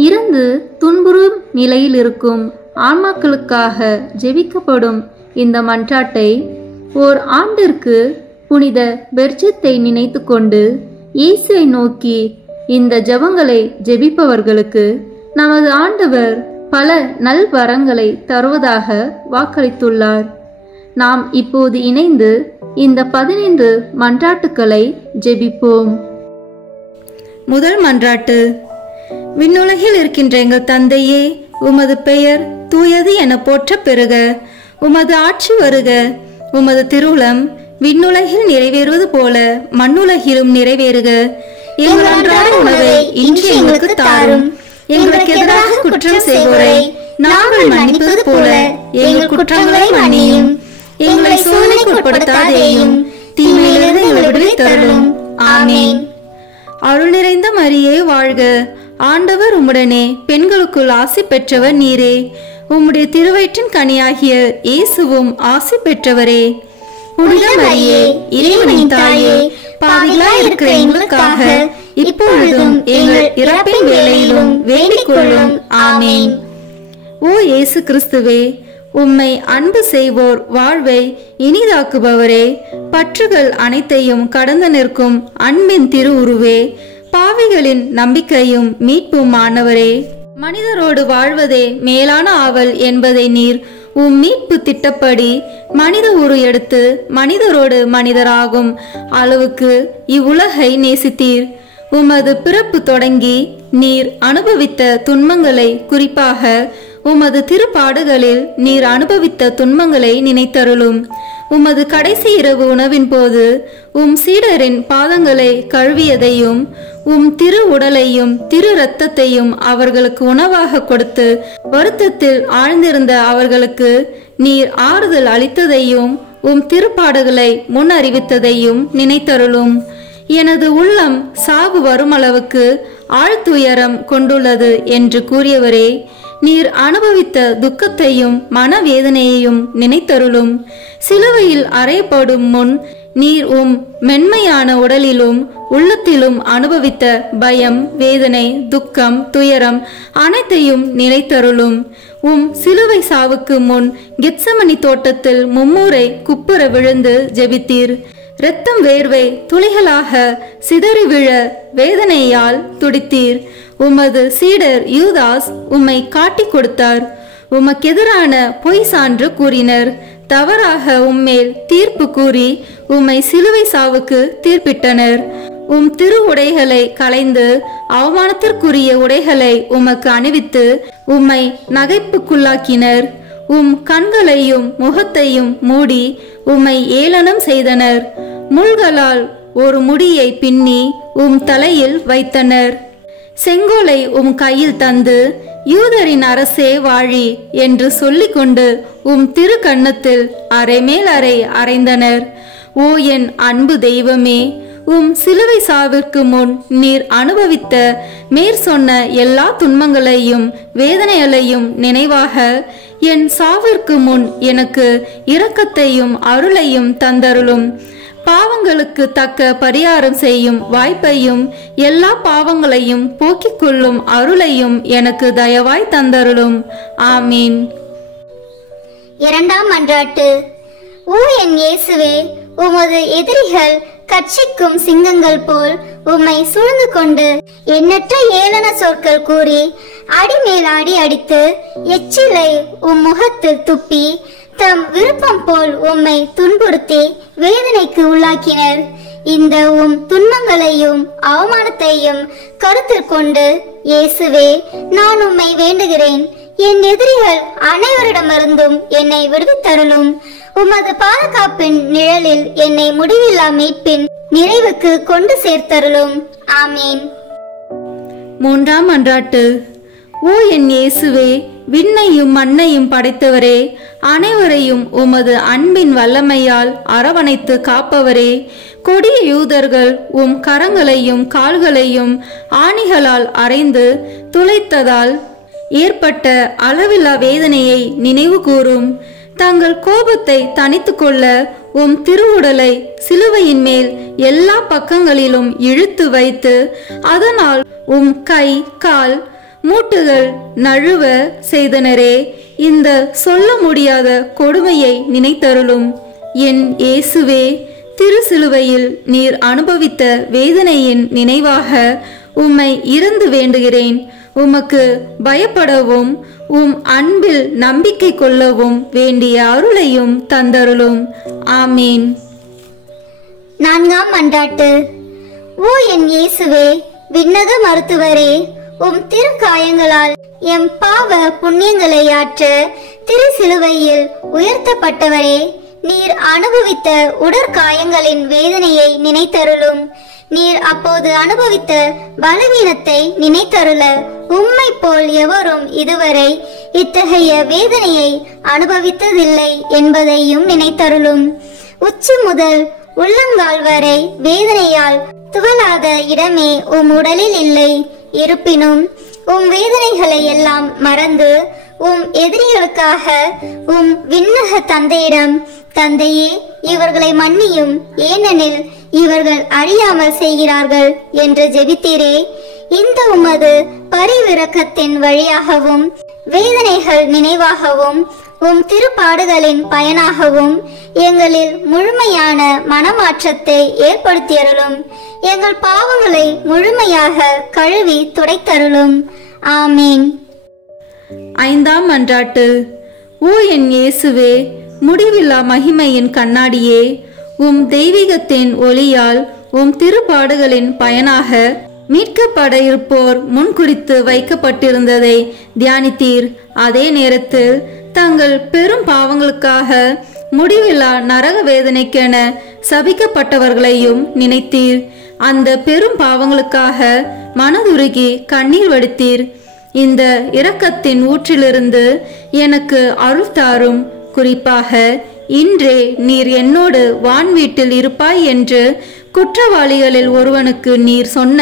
இறந்து துன்புறும் நிலையில் இருக்கும் ஆன்மாக்களுக்காக ஜெபிக்கப்படும் இந்த மன்றாட்டை ஓர் ஆண்டிற்கு புனித பெர்ஜத்தை நினைத்து கொண்டு இயேசுவை நோக்கி இந்த ஜெபங்களை ஜெபிப்பவர்களுக்கு நமது ஆண்டவர் பல நல்வரங்களை தருவதாக வாக்களித்துள்ளார். நாம் இப்போது இணைந்து இந்த 15 மன்றாட்டுக்களை ஜெபிப்போம். முதல் மன்றாட்டு. விண்ணுலகில் இருக்கின்ற எங்கள் தந்தையே, உமது பெயர் தூயது என போற்ற பெறுக. உமது ஆட்சி வருக. உமது திருவுளம் விண்ணுலகில் நிறைவேறுவது போல மண்ணுலகிலும் நிறைவேறுக. எங்கள் அன்றாட உணவை இன்று எங்களுக்கு தாரும். எங்களுக்கு எதிராக குற்றம் செய்வோரை நாங்கள் மன்னிப்பது போல எங்கள் குற்றங்களை மன்னியும். எங்களை சோதனைக்கு உட்படுத்தாதேயும், தீமையிலிருந்து எங்களை விடுவித்தருளும். ஆமீன். அருள் நிறைந்த மரியே வாழ்க. ஆண்டவர் உம்முடனே, பெண்களுக்குள் ஆசி பெற்றவர் நீரே. உம்முடைய திருவயிற்றின் கனியாகிய இயேசுவும் ஆசி பெற்றவரே. புனித மரியே, இறைவனின் தாயே, பாவிகளாய் இருக்கிற எங்களுக்காக இப்பொழுதும் எங்கள் இறப்பின் வேளையிலும் வேண்டிக் கொள்ளும். ஆமீன். ஓ இயேசு கிறிஸ்துவே, உம்மை அன்பு செய்வோர் வாழ்வை இனிதாக்குபவரே, பற்றுகள் அனைத்தையும் கடந்து நிற்கும் அன்பின் திரு உருவே, பாவிகளின் நம்பிக்கையும் மீட்பும் ஆனவரே, மனிதரோடு வாழ்வதே மேலான ஆவல் என்பதை நீர் உம் மீட்பு திட்டப்படி மனித உரு எடுத்து மனிதரோடு மனிதராகும் அளவுக்கு இவ்வுலகை நேசித்தீர். உமது பிறப்பு தொடங்கி நீர் அனுபவித்த துன்பங்களை, குறிப்பாக உமது திருப்பாடுகளில் நீர் அனுபவித்த துன்பங்களை நினைத்தருளும். உமது கடைசி இரவு உணவின் போது சீடரின் பாதங்களை கழுவியதையும் திரு உடலையும் திரு இரத்தத்தையும் அவர்களுக்கு உணவாக கொடுத்து வருத்தத்தில் ஆழ்ந்திருந்த அவர்களுக்கு நீர் ஆறுதல் அளித்ததையும் திருப்பாடுகளை முன் அறிவித்ததையும் நினைத்தருளும். எனது உள்ளம் சாவு வருமளவுக்கு ஆழ்துயரம் கொண்டுள்ளது என்று கூறியவரே, நீர் அனுபவித்த துக்கத்தையும் மனவேதனையையும் நினைத்தருளும். சிலுவையில் அறையப்படும் முன் நீர் மென்மையான உடலிலும் உள்ளத்திலும் அனுபவித்த பயம், வேதனை, துக்கம், துயரம் அனைத்தையும் நினைத்தருளும். சிலுவை சாவுக்கு முன் கெத்சமனி தோட்டத்தில் மும்முறை குப்புற விழுந்து ஜெபித்தீர். இரத்தம் வேர்வை துளிகளாக சிதறி விழ வேதனையால் துடித்தீர். உமது சீடர் யூதாஸ் உம்மை காட்டி கொடுத்தார். உமக்கெதிரான பொய் சான்று கூறினர். தவறாக உம்மேல் தீர்ப்பு கூறி உம்மை சிலுவை சாவுக்கு தீர்ப்பிட்டனர். திரு உடைகளை களைந்து அவமானத்திற்குரிய உடைகளை உமக்கு அணிவித்து உம்மை நகைப்புக்குள்ளாக்கினர். கண்களையும் முகத்தையும் மூடி உம்மை ஏளனம் செய்தனர். முள்களால் ஒரு முடியை பின்னி தலையில் வைத்தனர். செங்கோலை கையில் தந்து யூதரின் அரசே வாழி என்று சொல்லிக்கொண்டு திரு கன்னத்தில் அரைமேல் அறை அறைந்தனர். ஓ என் அன்பு தெய்வமே, சிலுவை சாவிற்கு முன் நீர் அனுபவித்த மேற் சொன்ன எல்லா துன்பங்களையும் வேதனைகளையும் நினைவாக என் சாவிற்கு முன் எனக்கு இரக்கத்தையும் அருளையும் தந்தருளும். பாவங்களுக்கு தக்க பரிகாரம் செய்யும் வாய்ப்பையும் எல்லா பாவங்களையும் போக்கிக் கொள்ளும் அருளையும் எனக்கு தயவாய் தந்தருளும். ஆமீன். இரண்டாம் மன்றாட்டு. ஓ என் இயேசுவே, உமது எதிரிகள் கட்சிக்கும் சிங்கங்கள் போல் உம்மை சூழ்ந்து கொண்டு எண்ணற்ற ஏளன சொற்கள் கூறி அடிமேல் அடி அடித்து எச்சிலை முகத்தில் துப்பி தம் விருப்பம் போல் உம்மை துன்புறுத்தி வேதனைக்கு உள்ளாக்கினர். இந்த துன்பங்களையும் அவமானத்தையும் கருத்தில் கொண்டு இயேசுவே, நான் உம்மை வேண்டுகிறேன். என் எதிரிகள் அனைவரிடமிருந்தும் என்னை விடுவித்தருளும். உமது பாதுகாப்பின் நிழலில் என்னை முடிவில்லா மீட்பின் நிறைவுக்கு கொண்டு சேர்த்தருளும். ஆமீன். மூன்றாம் மன்றாட்டு. ஓ என் இயேசுவே, விண்ணையும் மண்ணையும் படைத்தவரே, அனைவரையும் உமது அன்பின் வல்லமையால் அரவணைத்து காப்பவரே, கொடிய யூதர்கள் கரங்களையும் கால்களையும் ஆணிகளால் அறைந்து துளைத்ததால் ஏற்பட்ட அளவில்லா வேதனையை நினைவு கூறும். தங்கள் கோபத்தை தணித்து கொள்ள திருவுடலை சிலுவையின் மேல் எல்லா பக்கங்களிலும் இழுத்து வைத்து அதனால் கை கால் மூட்டுகள் நழுவ செய்தனரே, இந்த சொல்ல முடியாத கொடுமையை நினைத்தருளும். என் இயேசுவே, திரு சிலுவையில் நீர் அனுபவித்த வேதனையின் நினைவாக உம்மை இருந்து வேண்டுகிறேன். உமக்கு பயப்படவும் அன்பில் நம்பிக்கை கொள்ளவும் வேண்டிய அருளையும் தந்தருளும். ஆமீன். நான்காம் மன்றாட்டு. ஓ என் இயேசுவே, விண்ணக மருத்துவரே, திரு காயங்களால் எம் பாவ புண்ணியங்களை ஆற்ற திரு சிலுவையில் உயர்த்தப்பட்டவரே, நீர் அனுபவித்த உடற்காயங்களின் வேதனையை நினைத்தருளும். நீர் அப்போது அனுபவித்த பலவீனத்தை நினைத்தருள உம்மை போல் எவரும் இதுவரை இத்தகைய வேதனையை அனுபவித்ததில்லை என்பதையும் நினைத்தருளும். உச்சி முதல் உள்ளங்கால் வரை வேதனையால் துவளாத இடமே உடலில் இல்லை. இருப்பினும் வேதனைகளை எல்லாம் மறந்து எதிரிகளுக்காக விண்ணக தந்தையிடம், தந்தையே, இவர்களை மன்னியும், ஏனெனில் இவர்கள் அறியாமல் செய்கிறார்கள் என்று ஜெபித்தீரே. இந்த உமது பரிவிரக்கத்தின் வழியாகவும் வேதனைகள் நினைவாகவும் திருப்பாடுகளின் பயனாகவும் எங்களில் முழுமையான மனமாற்றத்தை ஏற்படுத்தியருளும். எங்கள் பாவங்களை முழுமையாக கழுவி துடைத்தருளும். ஆமீன். ஐந்தாம் மன்றாட்டு. ஓ என் இயேசுவே, முடிவில்லா மகிமையின் கண்ணாடியே, தெய்வீகத்தின் ஒளியால் திருப்பாடுகளின் பயனாக மீட்கப்பட இருப்போர் முன்குறித்து வைக்கப்பட்டிருந்ததை தியானித்தீர். அதே நேரத்தில் தங்கள் பெரும் பாவங்களுக்காக முடிவில்லா நரக வேதனைக்கென சபிக்கப்பட்டவர்களையும் நினைத்தீர். அந்த பெரும் பாவங்களுக்காக மனதுருகி கண்ணீர் வடித்தீர். இந்த இரக்கத்தின் ஊற்றிலிருந்து எனக்கு அருள் தாரும். குறிப்பாக இன்றே நீர் என்னோடு வான் வீட்டில் இருப்பாய் என்று குற்றவாளிகளில் ஒருவனுக்கு நீர் சொன்ன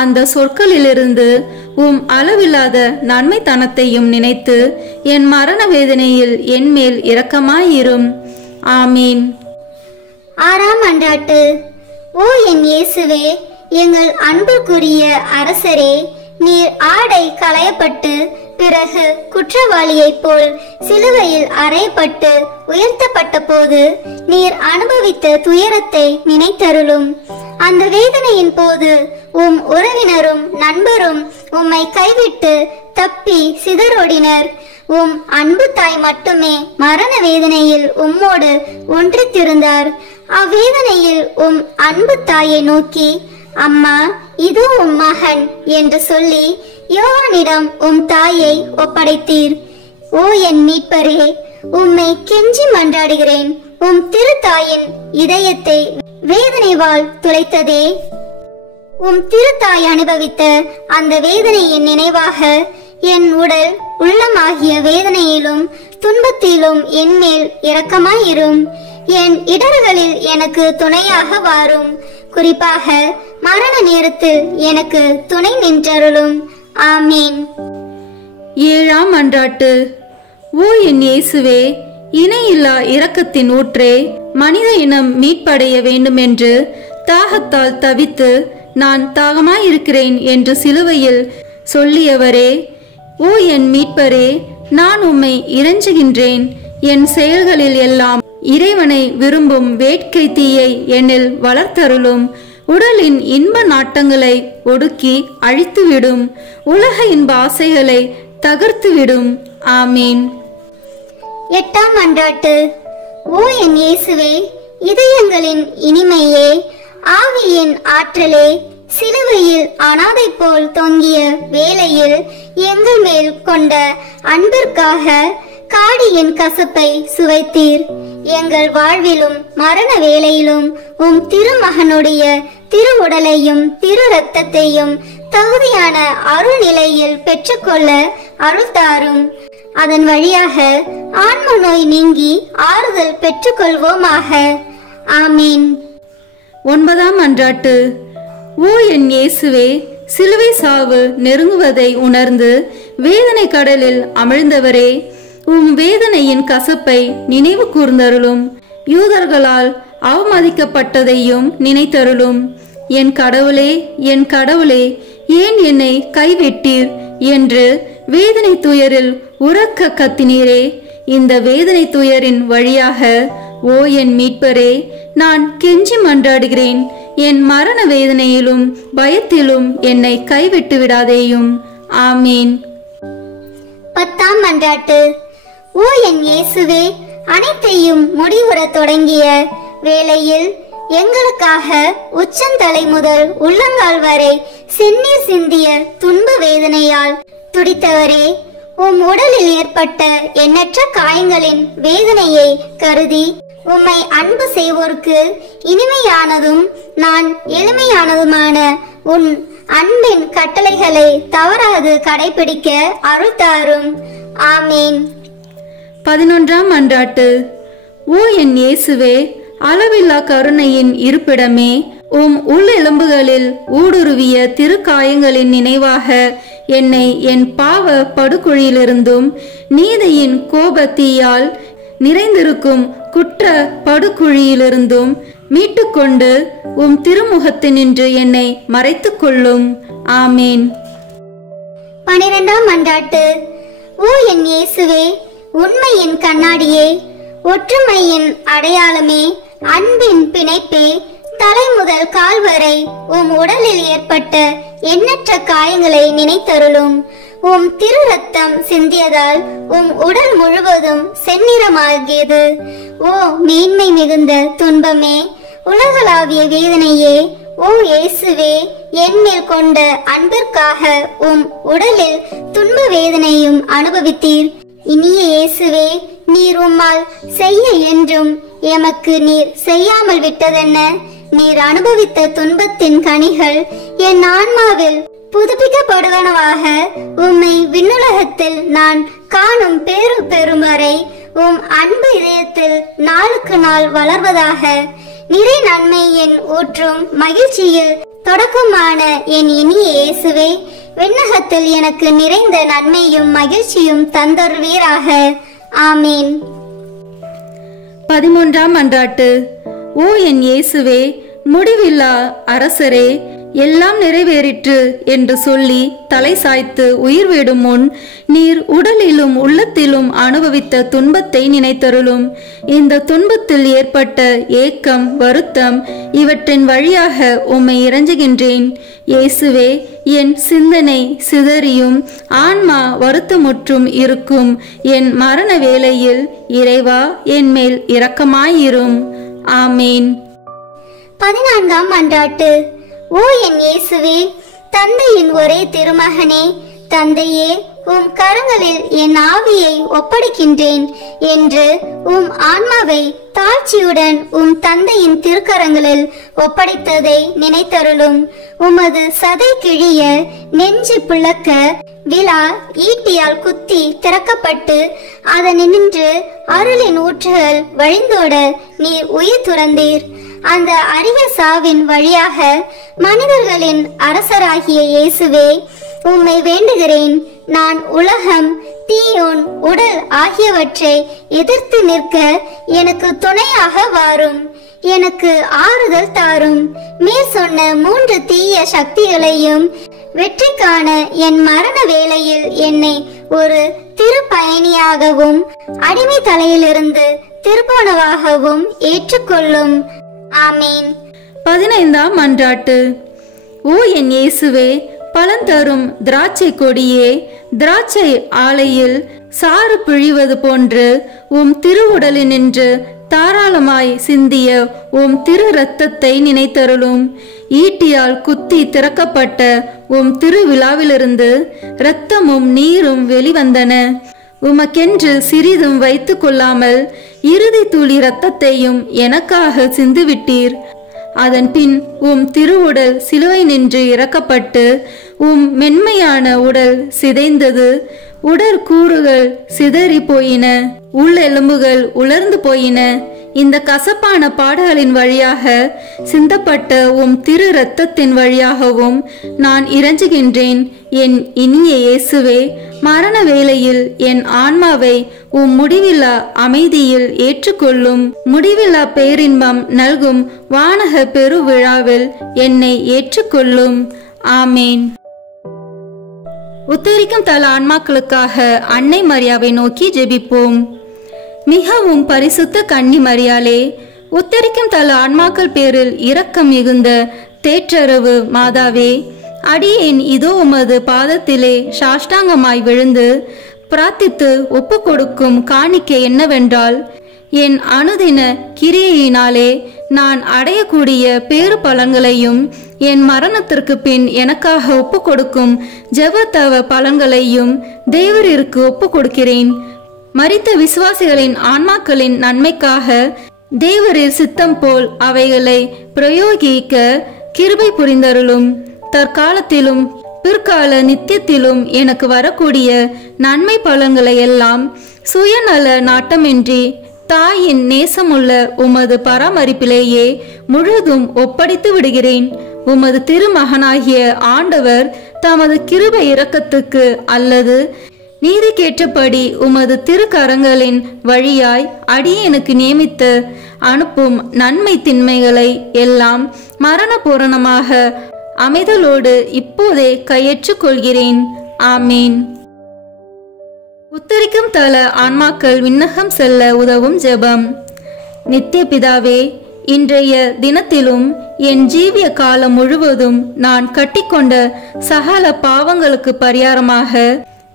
அந்த சொற்களிலிருந்து உம் அளவில்லாத நன்மைத்தனத்தையும் நினைத்து என் மரண வேதனையில் என்மேல் இரக்கமாயிரும். ஆமீன். 6ஆம் மன்றாட்டு. ஓ என் இயேசுவே, எங்கள் அன்புக்குரிய அரசரே, நீர் ஆடை களையப்பட்டு பிறகு குற்றவாளியைப் போல் சிலுவையில் அறையப்பட்டு உயர்த்தப்பட்ட போது நீர் அனுபவித்த துயரத்தை நினைத்தருளும். அந்த வேதனையின் போது உம் உறவினரும் நண்பரும் உம்மை கைவிட்டு தப்பி சிதறோடினர். உம் அன்பு தாய் மட்டுமே மரண வேதனையில் உம்மோடு ஒன்றித்திருந்தார். அவ்வேதனையில் உம் அன்பு தாயை நோக்கி, அம்மா, இதோ உம் மகன் என்று சொல்லி யோவானிடம் உம் தாயை ஒப்படைத்தீர். ஓ என் மீட்பரே, உம்மை கெஞ்சி மன்றாடுகிறேன். உம் திருத்தாயின் இதயத்தை வேதனைவால் துளைத்ததே. உம் திருத்தாய் அனுபவித்த அந்த வேதனையின் நினைவாக என் உடல் உள்ளமாகிய வேதனையிலும் துன்பத்திலும் என்மேல் இரக்கமாயிரும். என் இடர்களில் எனக்கு துணையாக வாரும். குறிப்பாக மரண நேரத்தில் எனக்கு துணை நின்றருளும். ஆமீன். 7ஆம் மன்றாட்டு. ஓ என் இயேசுவே, இணையில்லா இரக்கத்தின் ஊற்றே, மனித இனம் மீட்படைய வேண்டுமென்று தாகத்தால் தவித்து நான் தாகமாயிருக்கிறேன் என்று சிலுவையில் சொல்லியவரே, ஓ என் மீட்பரே, நான் உம்மை இறைஞ்சுகின்றேன். என் செயல்களில் எல்லாம் இறைவனை விரும்பும் வேட்கை தீயை என்னில் வளர்த்தருளும். உடலின் இன்ப நாட்டங்களை ஒடுக்கி அழித்துவிடும். உலக இன்ப ஆசைகளை தகர்த்துவிடும். ஆமீன். 8ஆம் மன்றாட்டு. ஓ என் இயேசுவே, இதயங்களின் இனிமையே, ஆவியின் ஆற்றலே, சிலுவையில் அனாதை போல் தொங்கிய வேளையில் எங்கள் மேல் கொண்ட அன்பிற்காக காடியின் கசப்பை சுவைத்தீர். எங்கள் வாழ்விலும் மரண வேளையிலும் உம் திருமகனுடைய திரு உடலையும் திரு இரத்தத்தையும் தகுதியான அருள் நிலையில் பெற்றுக்கொள்ள அருள் தாரும். அதன் வழியாக ஆன்ம நோய் நீங்கி ஆறுதல் பெற்றுக்கொள்வோமாக. ஆமீன். 9ஆம் மன்றாட்டு. ஓ என் இயேசுவே, சிலுவை சாவு நெருங்குவதை உணர்ந்து வேதனை கடலில் அமிழ்ந்தவரே, உம் வேதனையின் கசப்பை நினைவு கூர்ந்தருளும். யூதர்களால் அவமதிக்கப்பட்டதையும் நினைத்தருளும். என் கடவுளே, என் கடவுளே, ஏன் என்னை கைவிட்டீர் என்று வேதனை துயரில் உரக்க கத்தினீரே. இந்த வேதனை துயரின் வழியாக ஓ என் மீட்பரே, நான் கெஞ்சி மன்றாடுகிறேன். என் மரண வேதனையிலும் பயத்திலும் என்னை கைவிட்டு விடாதேயும். ஆமீன். 10ஆம் மன்றாட்டு. ஓ என் இயேசுவே, அனைத்தையும் முடிவுற தொடங்கிய வேளையில் எங்களுக்காக உச்சந்தலை முதல் உள்ளங்கால் வரை செந்நீர் சிந்திய துன்ப வேதனையால் துடித்தவரே, உம் உடலில் ஏற்பட்ட எண்ணற்ற காயங்களின் வேதனையை கருதி உம்மை அன்பு செய்வோர்க்கு இனிமையானதும் நான் எளிமையானதுமான உன் அன்பின் கட்டளைகளை தவறாது கடைபிடிக்க அருள் தாரும். ஆமீன். 11ஆம் மன்றாட்டு. ஓ என் இயேசுவே, அளவில்லா கருணையின் இருப்பிடமே, உம் உள்ளெலும்புகளில் ஊடுருவிய திருக்காயங்களின் நினைவாக என்னை என் பாவ படுகுழியிலிருந்தும் நீதியின் கோபத்தீயால் நிறைந்திருக்கும் குற்ற படுகுழியிலிருந்தும் மீட்டுக்கொண்டு உம் திருமுகத்தினின்று என்னை மறைத்துக் கொள்ளும். ஆமீன். 12ஆம் மன்றாட்டு. ஓ என் இயேசுவே, உண்மையின் கண்ணாடியே, ஒற்றுமையின் அடையாளமே, அன்பின் பிணைப்பே, தலை முதல் கால் வரை உம் உடலில் ஏற்பட்ட எண்ணற்ற காயங்களை நினைத்தருளும். உம் திரு ரத்தம் சிந்தியதால் உம் உடல் முழுவதும் செந்நிறமாகியது. ஓ மேன்மை மிகுந்த துன்பமே, உலகளாவிய வேதனையே, ஓ இயேசுவே, என் மேல் கொண்ட அன்பிற்காக உம் உடலில் துன்ப வேதனையும் அனுபவித்தீர். இனிய இயேசுவே, நீர் உம்மால் செய்ய என்றும் எமக்கு நீர் செய்யாமல் விட்டதென்ன? நீர் அனுபவித்த துன்பத்தின் கனிகள் என் ஆன்மாவில் புதுப்பிக்கப்படுவனவாக உம்மை விண்ணுலகத்தில் நான் காணும் பேரு பெறும் வரை உம் அன்பு இதயத்தில் நாளுக்கு நாள் வளர்வதாக. நிறை நன்மை என் ஊற்றும் மகிழ்ச்சியில் தொடக்கமான என் இனிய இயேசுவே, விண்ணகத்தில் எனக்கு நிறைந்த நன்மையும் மகிழ்ச்சியும் தந்தருவீராக. ஆமீன். 13ஆம் மன்றாட்டு. ஓ என் இயேசுவே, முடிவில்லா அரசரே, எல்லாம் நிறைவேறிற்று என்று சொல்லி தலை சாய்த்து உயிர் விடும் முன் நீர் உடலிலும் உள்ளத்திலும் அனுபவித்த துன்பத்தை நினைத்தருளும். இந்த துன்பத்தில் ஏற்பட்ட ஏக்கம், வருத்தம் இவற்றின் வழியாக உம்மை இறைஞ்சுகின்றேன். இயேசுவே, என் சிந்தனை சிதறியும் ஆன்மா வருத்தமுற்றும் இருக்கும் என் மரண வேளையில் இறைவா, என் மேல் இரக்கமாயிரும். ஆமீன். 14ஆம் மன்றாட்டு. ஓ என் இயேசுவே, தந்தையின் ஒரே திருமகனே, தந்தையே, உம் கரங்களில் என் ஆவியை ஒப்படைக்கின்றேன் என்று உம் ஆன்மாவை தாழ்ச்சியுடன் உம் தந்தையின் திருக்கரங்களில் ஒப்படைத்ததை நினைத்தருளும். உமது சதை கிழிய, நெஞ்சு பிளக்க, விழா ஈட்டியால் குத்தி திறக்கப்பட்டு அதனின்று அருளின் ஊற்றுகள் வழிந்தோட நீர் உயிர் துறந்தீர். அந்த அரிய சாவின் வழியாக மனிதர்களின் அரசராகிய இயேசுவே, உம்மை வேண்டுகிறேன். நான் உலகம், தீயோன், உடல் ஆகியவற்றை எதிர்த்து நிற்க எனக்கு துணையாக வாரும். எனக்கு ஆறுதல் தாரும். மேற் சொன்ன 3 தீய சக்திகளையும் வெற்றி காண என் மரண வேளையில் என்னை ஒரு திருப்பயணியாகவும் அடிமை தலையிலிருந்து திருப்போனவாகவும் ஏற்றுக்கொள்ளும். ஆமீன். 15ஆம் மன்றாட்டு. ஓ என் இயேசுவே, பலந்தரும் திராட்சை கொடியே, திராட்சை ஆலையில் சாறு பிழிவது போன்று உம் திருவுடலினின்று தாராளமாய் சிந்திய உம் திரு இரத்தத்தை நினைத்தருளும். ஈட்டியால் குத்தி திறக்கப்பட்ட உம் திருவிழாவிலிருந்து இரத்தமும் நீரும் வெளிவந்தன. உமக்கென்று சிறிதும் வைத்து கொள்ளாமல் இறுதி துளி இரத்தத்தையும் எனக்காக சிந்துவிட்டீர். அதன் பின் உம் திருவுடல் சிலுவை நின்று இறக்கப்பட்டு உம் மென்மையான உடல் சிதைந்தது. உடற்கூறுகள் சிதறி போயின, உள்ளெலும்புகள் உலர்ந்து போயின. இந்த கசப்பான பாடுகளின் வழியாக சிந்தப்பட்ட உம் திரு இரத்தத்தின் வழியாகவும் நான் இறைஞ்சுகின்றேன். என் இனிய இயேசுவே, மரண வேளையில் என் ஆன்மாவை உம் முடிவில்லா அமைதியில் ஏற்றுக்கொள்ளும். முடிவில்லா பேரின்பம் நல்கும் வானக பெருவிழாவில் என்னை ஏற்றுக்கொள்ளும். ஆமேன். உத்தரிக்கும் தல ஆன்மாக்களுக்காக அன்னை மரியாவை நோக்கி ஜெபிப்போம். மிகவும் பரிசுத்த கன்னி மரியாளே, உத்தரிக்கும் தல ஆன்மாக்கள் பேரில் இரக்கம் மிகுந்த தேற்றரவு மாதாவே, அடியேன் இதோ உமது பாதத்திலே சாஷ்டாங்கமாய் விழுந்து பிரார்த்தித்து ஒப்பு கொடுக்கும் காணிக்கை என்னவென்றால், என் அனுதின கிரியையினாலே நான் அடையக்கூடிய பேறு பலன்களையும் என் மரணத்திற்கு பின் எனக்காக ஒப்பு கொடுக்கும் ஜெபத்தவ பலன்களையும் தேவரிற்கு ஒப்பு கொடுக்கிறேன். மரித்த விசுவாசிகளின் ஆன்மாக்களின் நன்மைக்காக தேவரின் சித்தம் போல் அவைகளை பிரயோகிக்க கிருபை புரிந்தருளும். தற்காலத்திலும் பிற்கால நித்தியத்திலும் எனக்கு வரக்கூடிய நன்மை பலன்களை எல்லாம் சுயநல நாட்டமின்றி தாயின் நேசமுள்ள உமது பராமரிப்பிலேயே முழுதும் ஒப்படைத்து விடுகிறேன். உமது திருமகனாகிய ஆண்டவர் தமது கிருபை இரக்கத்துக்கு அல்லது நீதிக்கேற்றபடி உமது திருக்கரங்களின் வழியாய் அடியேனுக்கு நியமித்து அனுப்பும் நன்மை திண்மைகளை எல்லாம் மரண பூரணமாக அமைதலோடு இப்போதே கையேற்றுக் கொள்கிறேன். ஆமீன். உத்தரிக்கும் தல ஆன்மாக்கள் விண்ணகம் செல்ல உதவும் ஜெபம். நித்திய பிதாவே, இன்றைய தினத்திலும் என் ஜீவிய காலம் முழுவதும் நான் கட்டிக்கொண்ட சகல பாவங்களுக்கு பரிகாரமாக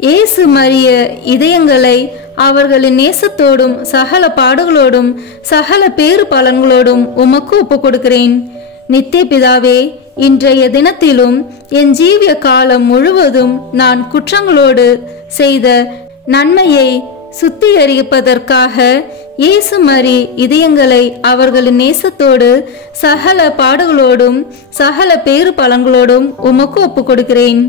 இயேசு மரிய இதயங்களை அவர்களின் நேசத்தோடும் சகல பாடுகளோடும் சகல பேறு பலன்களோடும் உமக்கு ஒப்பு கொடுக்கிறேன். நித்திய பிதாவே, இன்றைய தினத்திலும் என் ஜீவிய காலம் முழுவதும் நான் குற்றங்களோடு செய்த நன்மையை சுத்திகரிப்பதற்காக இயேசு மரி இதயங்களை அவர்களின் நேசத்தோடு சகல பாடுகளோடும் சகல பேறு பலங்களோடும் உமக்கு ஒப்புக் கொடுக்கிறேன்.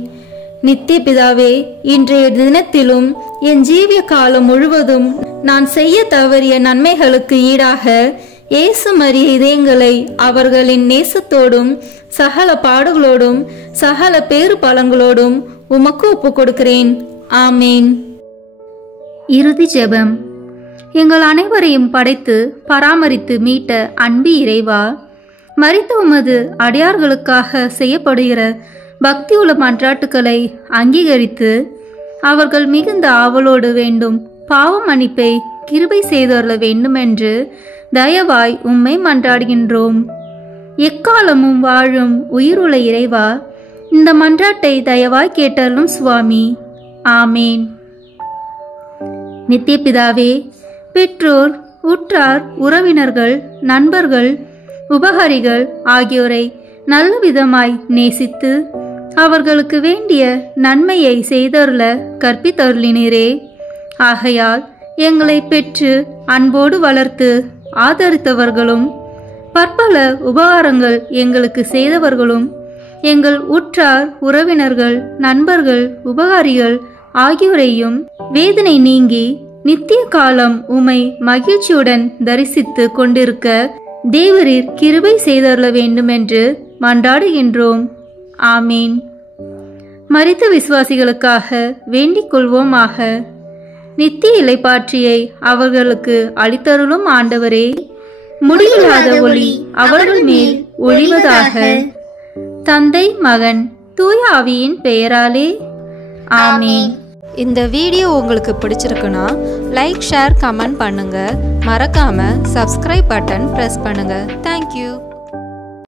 நித்திய பிதாவே, இன்றைய தினத்திலும் என் ஜீவிய காலம் முழுவதும் நான் செய்ய தவறிய நன்மைகளுக்கு ஈடாக இயேசு மரிய இதயங்களை அவர்களின் நேசத்தோடும் சகல பாடுகளோடும் சகல பேறு பலங்களோடும் உமக்கு ஒப்புக் கொடுக்கிறேன். ஆமேன். இறுதி ஜெபம். எங்கள் அனைவரையும் படைத்து பராமரித்து மீட்ட அன்பு இறைவா, மரித்த உமது அடியார்களுக்காக செய்யப்படுகிற பக்தியுள்ள மன்றாட்டுக்களை அங்கீகரித்து அவர்கள் மிகுந்த ஆவலோடு வேண்டும் பாவ மன்னிப்பை கிருபை செய்தருள வேண்டுமென்று தயவாய் உம்மை மன்றாடுகின்றோம். எக்காலமும் வாழும் உயிருள்ள இறைவா, இந்த மன்றாட்டை தயவாய் கேட்டருளும் சுவாமி. ஆமேன். நித்திய பிதாவே, பெற்றோர், உற்றார், உறவினர்கள், நண்பர்கள், உபகாரிகள் ஆகியோரை நல்ல விதமாய் நேசித்து அவர்களுக்கு வேண்டிய நன்மையை செய்தருள கற்பித்தருளினரே. ஆகையால் எங்களை பெற்று அன்போடு வளர்த்து ஆதரித்தவர்களும் பற்பல உபகாரங்கள் எங்களுக்கு செய்தவர்களும் எங்கள் உற்றார், உறவினர்கள், நண்பர்கள், உபகாரிகள் ஆகியோரையும் வேதனை நீங்கி நித்திய காலம் உமை மகிழ்ச்சியுடன் தரிசித்து கொண்டிருக்க தேவரீர் கிருபை செய்தருள வேண்டுமென்று மன்றாடுகின்றோம். ஆமீன். மரித்த விசுவாசிகளுக்காக வேண்டிக் கொள்வோமாக. நித்திய இளைப்பாற்றியை அவர்களுக்கு அளித்தருளும் ஆண்டவரே, முடிவில்லாத ஒளி அவர்கள் மேல் ஒளிவதாக. தந்தை, மகன், தூய ஆவியின் பெயராலே ஆமீன். இந்த வீடியோ உங்களுக்கு பிடிச்சிருக்குன்னா லைக், ஷேர், கமெண்ட் பண்ணுங்க. மறக்காம சப்ஸ்கிரைப் பட்டன் பிரஸ் பண்ணுங்க. தேங்க்யூ.